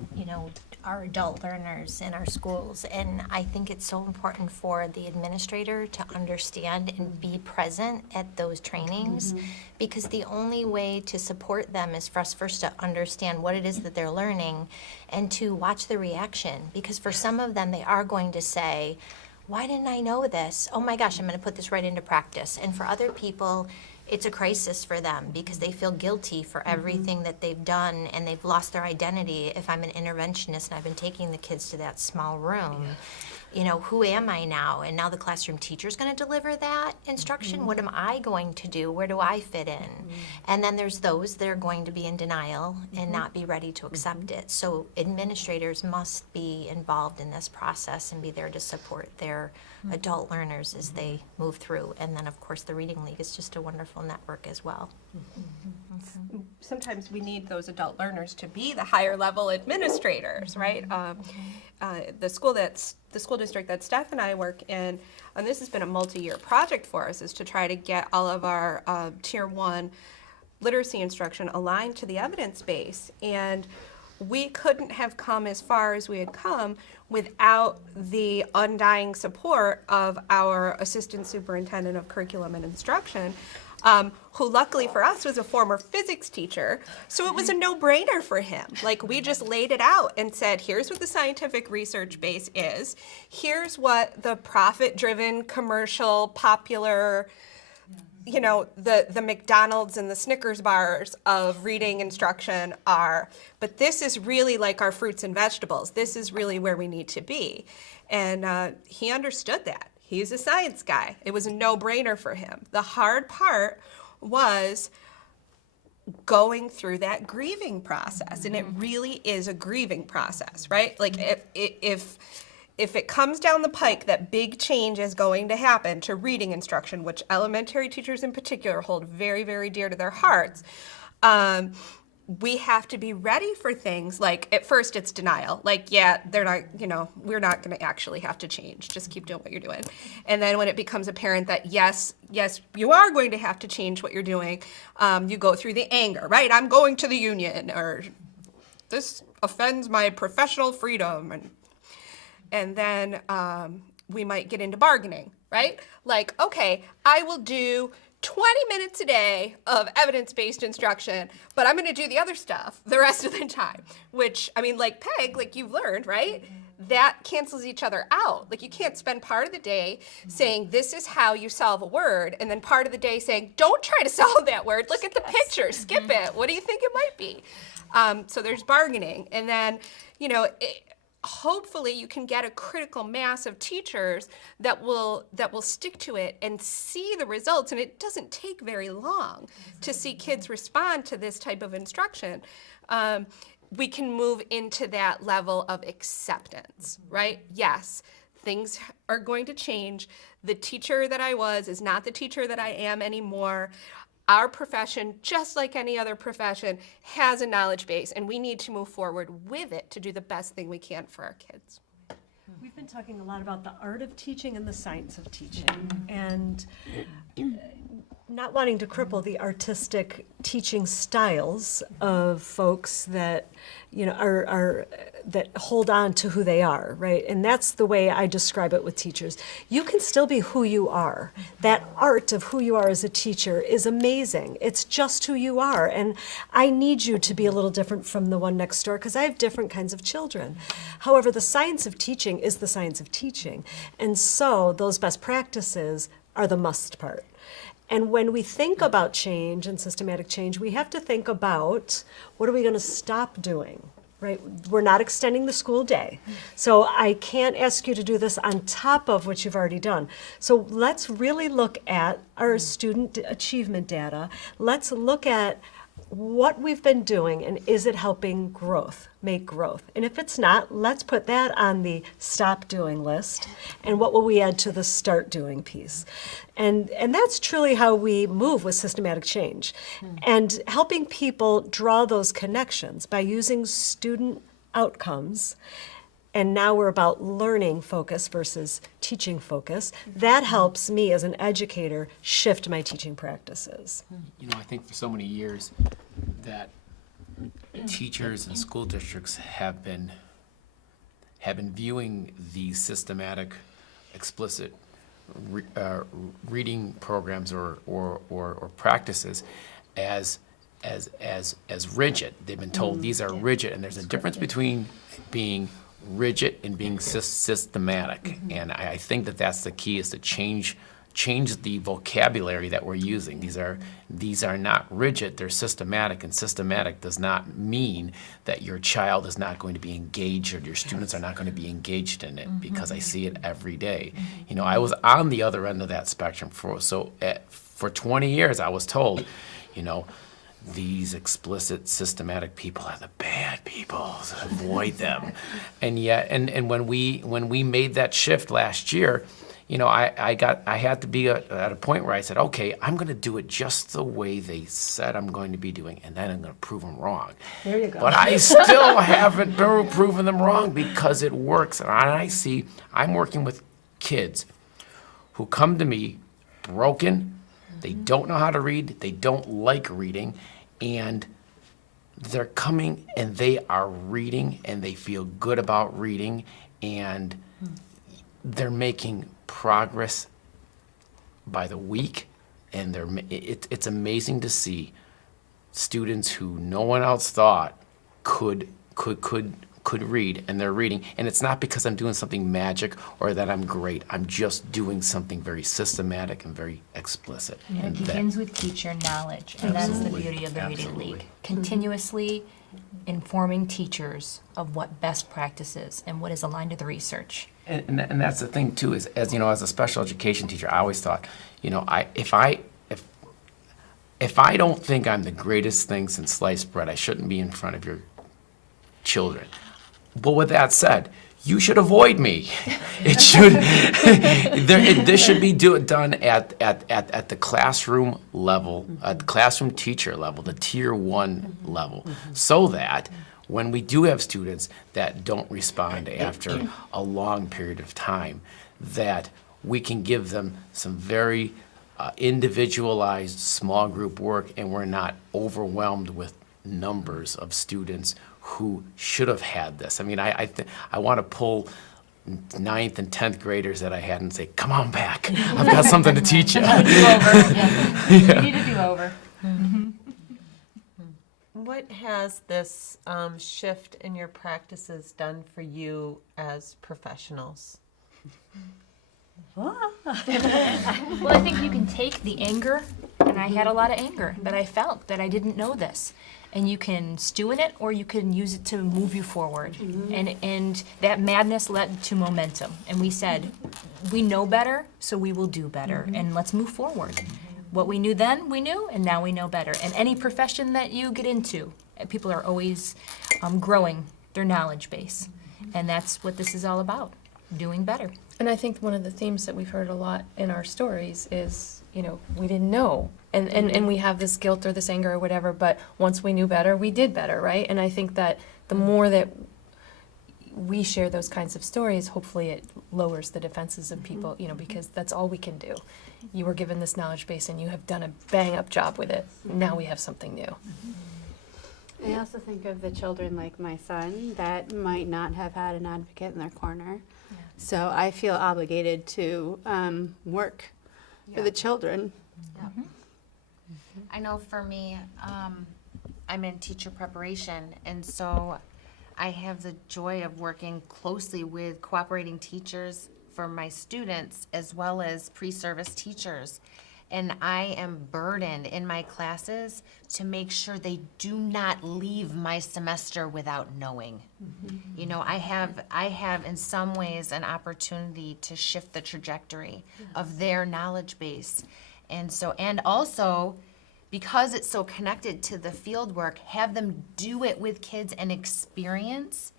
our adult learners in our schools, and I think it's so important for the administrator to understand and be present at those trainings, because the only way to support them is for us first to understand what it is that they're learning and to watch the reaction, because for some of them, they are going to say, why didn't I know this? Oh my gosh, I'm going to put this right into practice. And for other people, it's a crisis for them because they feel guilty for everything that they've done, and they've lost their identity. If I'm an interventionist and I've been taking the kids to that small room, who am I now? And now the classroom teacher's going to deliver that instruction. What am I going to do? Where do I fit in? And then there's those that are going to be in denial and not be ready to accept it. So administrators must be involved in this process and be there to support their adult learners as they move through. And then, of course, the Reading League is just a wonderful network as well. Sometimes we need those adult learners to be the higher level administrators, right? The school district that Steph and I work in, and this has been a multi-year project for us, is to try to get all of our Tier 1 literacy instruction aligned to the evidence base. And we couldn't have come as far as we had come without the undying support of our assistant superintendent of curriculum and instruction, who luckily for us was a former physics teacher, so it was a no-brainer for him. Like, we just laid it out and said, here's what the scientific research base is, here's what the profit-driven, commercial, popular, the McDonald's and the Snickers bars of reading instruction are, but this is really like our fruits and vegetables. This is really where we need to be. And he understood that. He's a science guy. It was a no-brainer for him. The hard part was going through that grieving process, and it really is a grieving process, right? Like, if it comes down the pike that big change is going to happen to reading instruction, which elementary teachers in particular hold very, very dear to their hearts, we have to be ready for things like, at first it's denial. Like, yeah, they're not, we're not going to actually have to change. Just keep doing what you're doing. And then when it becomes apparent that yes, you are going to have to change what you're doing, you go through the anger, right? I'm going to the union, or this offends my professional freedom. And then we might get into bargaining, right? Like, okay, I will do 20 minutes a day of evidence-based instruction, but I'm going to do the other stuff the rest of the time, which, like Peg, like you've learned, right? That cancels each other out. Like, you can't spend part of the day saying, this is how you solve a word, and then part of the day saying, don't try to solve that word. Look at the picture. Skip it. What do you think it might be? So there's bargaining. And then, hopefully you can get a critical mass of teachers that will stick to it and see the results, and it doesn't take very long to see kids respond to this type of instruction. We can move into that level of acceptance, right? Yes, things are going to change. The teacher that I was is not the teacher that I am anymore. Our profession, just like any other profession, has a knowledge base, and we need to move forward with it to do the best thing we can for our kids. We've been talking a lot about the art of teaching and the science of teaching. And not wanting to cripple the artistic teaching styles of folks that, you know, are that hold on to who they are, right? And that's the way I describe it with teachers. You can still be who you are. That art of who you are as a teacher is amazing. It's just who you are. And I need you to be a little different from the one next door because I have different kinds of children. However, the science of teaching is the science of teaching. And so those best practices are the must part. And when we think about change and systematic change, we have to think about what are we going to stop doing, right? We're not extending the school day. So I can't ask you to do this on top of what you've already done. So let's really look at our student achievement data. Let's look at what we've been doing and is it helping growth, make growth? And if it's not, let's put that on the stop doing list. And what will we add to the start doing piece? And that's truly how we move with systematic change. And helping people draw those connections by using student outcomes. And now we're about learning focus versus teaching focus. That helps me as an educator shift my teaching practices. You know, I think for so many years that teachers and school districts have been viewing these systematic, explicit reading programs or practices as rigid. They've been told these are rigid, and there's a difference between being rigid and being systematic. And I think that that's the key, is to change the vocabulary that we're using. These are not rigid, they're systematic, and systematic does not mean that your child is not going to be engaged or your students are not going to be engaged in it, because I see it every day. You know, I was on the other end of that spectrum for 20 years. I was told, you know, these explicit, systematic people are the bad people, so avoid them. And yet, and when we made that shift last year, you know, I had to be at a point where I said, okay, I'm going to do it just the way they said I'm going to be doing, and then I'm going to prove them wrong. There you go. But I still haven't proven them wrong because it works. And I'm working with kids who come to me broken, they don't know how to read, they don't like reading, and they're coming and they are reading and they feel good about reading, and they're making progress by the week, and it's amazing to see students who no one else thought could read, and they're reading. And it's not because I'm doing something magic or that I'm great. I'm just doing something very systematic and very explicit. And it begins with teacher knowledge, and that's the beauty of the Reading League. Continuously informing teachers of what best practice is and what is aligned to the research. And that's the thing too, is as a special education teacher, I always thought, you know, if I don't think I'm the greatest thing since sliced bread, I shouldn't be in front of your children. But with that said, you should avoid me. It should. This should be done at the classroom level, at the classroom teacher level, the tier 1 level, so that when we do have students that don't respond after a long period of time, that we can give them some very individualized small group work, and we're not overwhelmed with numbers of students who should have had this. I mean, I want to pull 9th and 10th graders that I had and say, come on back, I've got something to teach you. You need a do-over. What has this shift in your practices done for you as professionals? Well, I think you can take the anger, and I had a lot of anger that I felt that I didn't know this. And you can stew in it, or you can use it to move you forward. And that madness led to momentum. And we said, we know better, so we will do better, and let's move forward. What we knew then, we knew, and now we know better. And any profession that you get into, people are always growing their knowledge base. And that's what this is all about, doing better. And I think one of the themes that we've heard a lot in our stories is, you know, we didn't know. And we have this guilt or this anger or whatever, but once we knew better, we did better, right? And I think that the more that we share those kinds of stories, hopefully it lowers the defenses of people, because that's all we can do. You were given this knowledge base and you have done a bang-up job with it. Now we have something new. I also think of the children like my son that might not have had an advocate in their corner. So I feel obligated to work for the children. I know for me, I'm in teacher preparation, and so I have the joy of working closely with cooperating teachers for my students as well as pre-service teachers. And I am burdened in my classes to make sure they do not leave my semester without knowing. I have in some ways an opportunity to shift the trajectory of their knowledge base. And also, because it's so connected to the field work, have them do it with kids and experience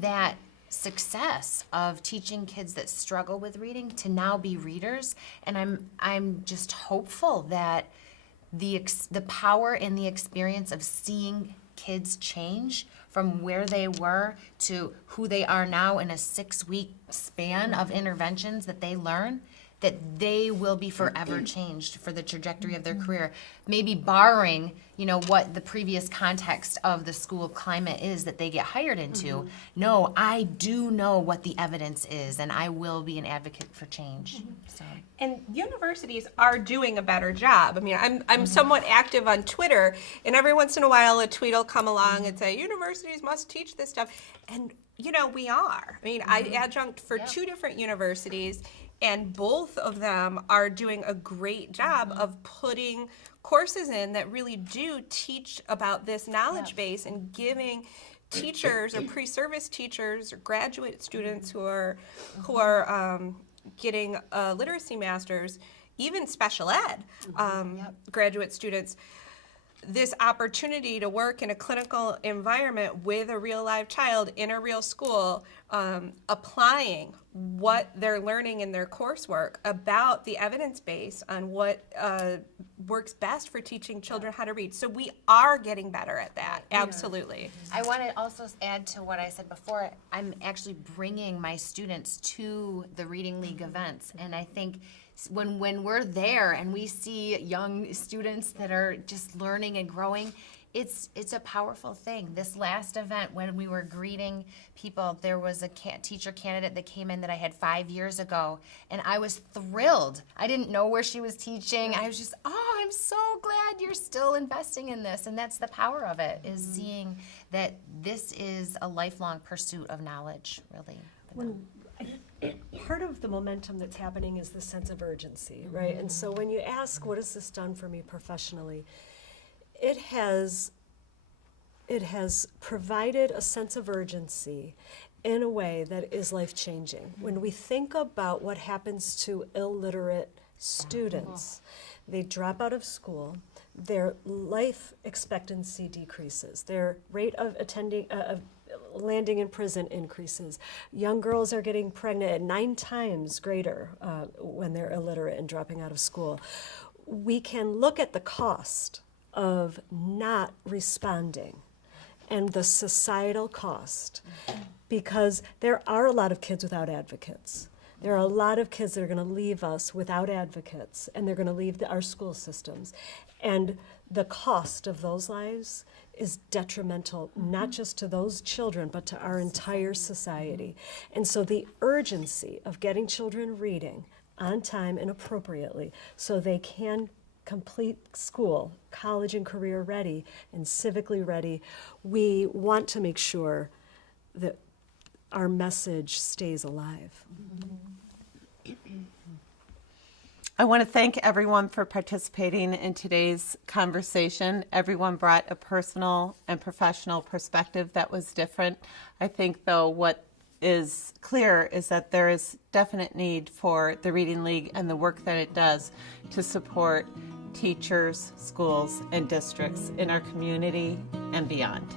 that success of teaching kids that struggle with reading to now be readers. And I'm just hopeful that the power and the experience of seeing kids change from where they were to who they are now in a 6-week span of interventions that they learn, that they will be forever changed for the trajectory of their career. Maybe barring, what the previous context of the school climate is that they get hired into. No, I do know what the evidence is, and I will be an advocate for change. So. And universities are doing a better job. I mean, I'm somewhat active on Twitter, and every once in a while a tweet will come along and say, universities must teach this stuff. And, we are. I mean, I adjunct for 2 different universities, and both of them are doing a great job of putting courses in that really do teach about this knowledge base and giving teachers or pre-service teachers or graduate students who are getting a literacy master's, even special ed graduate students, this opportunity to work in a clinical environment with a real live child in a real school, applying what they're learning in their coursework about the evidence base on what works best for teaching children how to read. So we are getting better at that, absolutely. I want to also add to what I said before. I'm actually bringing my students to the Reading League events, and I think when we're there and we see young students that are just learning and growing, it's a powerful thing. This last event, when we were greeting people, there was a teacher candidate that came in that I had 5 years ago, and I was thrilled. I didn't know where she was teaching. I was just, I'm so glad you're still investing in this. And that's the power of it, is seeing that this is a lifelong pursuit of knowledge, really. Part of the momentum that's happening is the sense of urgency, right? And so when you ask, what has this done for me professionally? It has provided a sense of urgency in a way that is life-changing. When we think about what happens to illiterate students, they drop out of school, their life expectancy decreases, their rate of landing in prison increases. Young girls are getting pregnant at 9 times greater when they're illiterate and dropping out of school. We can look at the cost of not responding and the societal cost, because there are a lot of kids without advocates. There are a lot of kids that are going to leave us without advocates, and they're going to leave our school systems. And the cost of those lives is detrimental, not just to those children, but to our entire society. And so the urgency of getting children reading on time and appropriately so they can complete school, college and career ready, and civically ready, we want to make sure that our message stays alive. I want to thank everyone for participating in today's conversation. Everyone brought a personal and professional perspective that was different. I think, though, what is clear is that there is definite need for the Reading League and the work that it does to support teachers, schools, and districts in our community and beyond.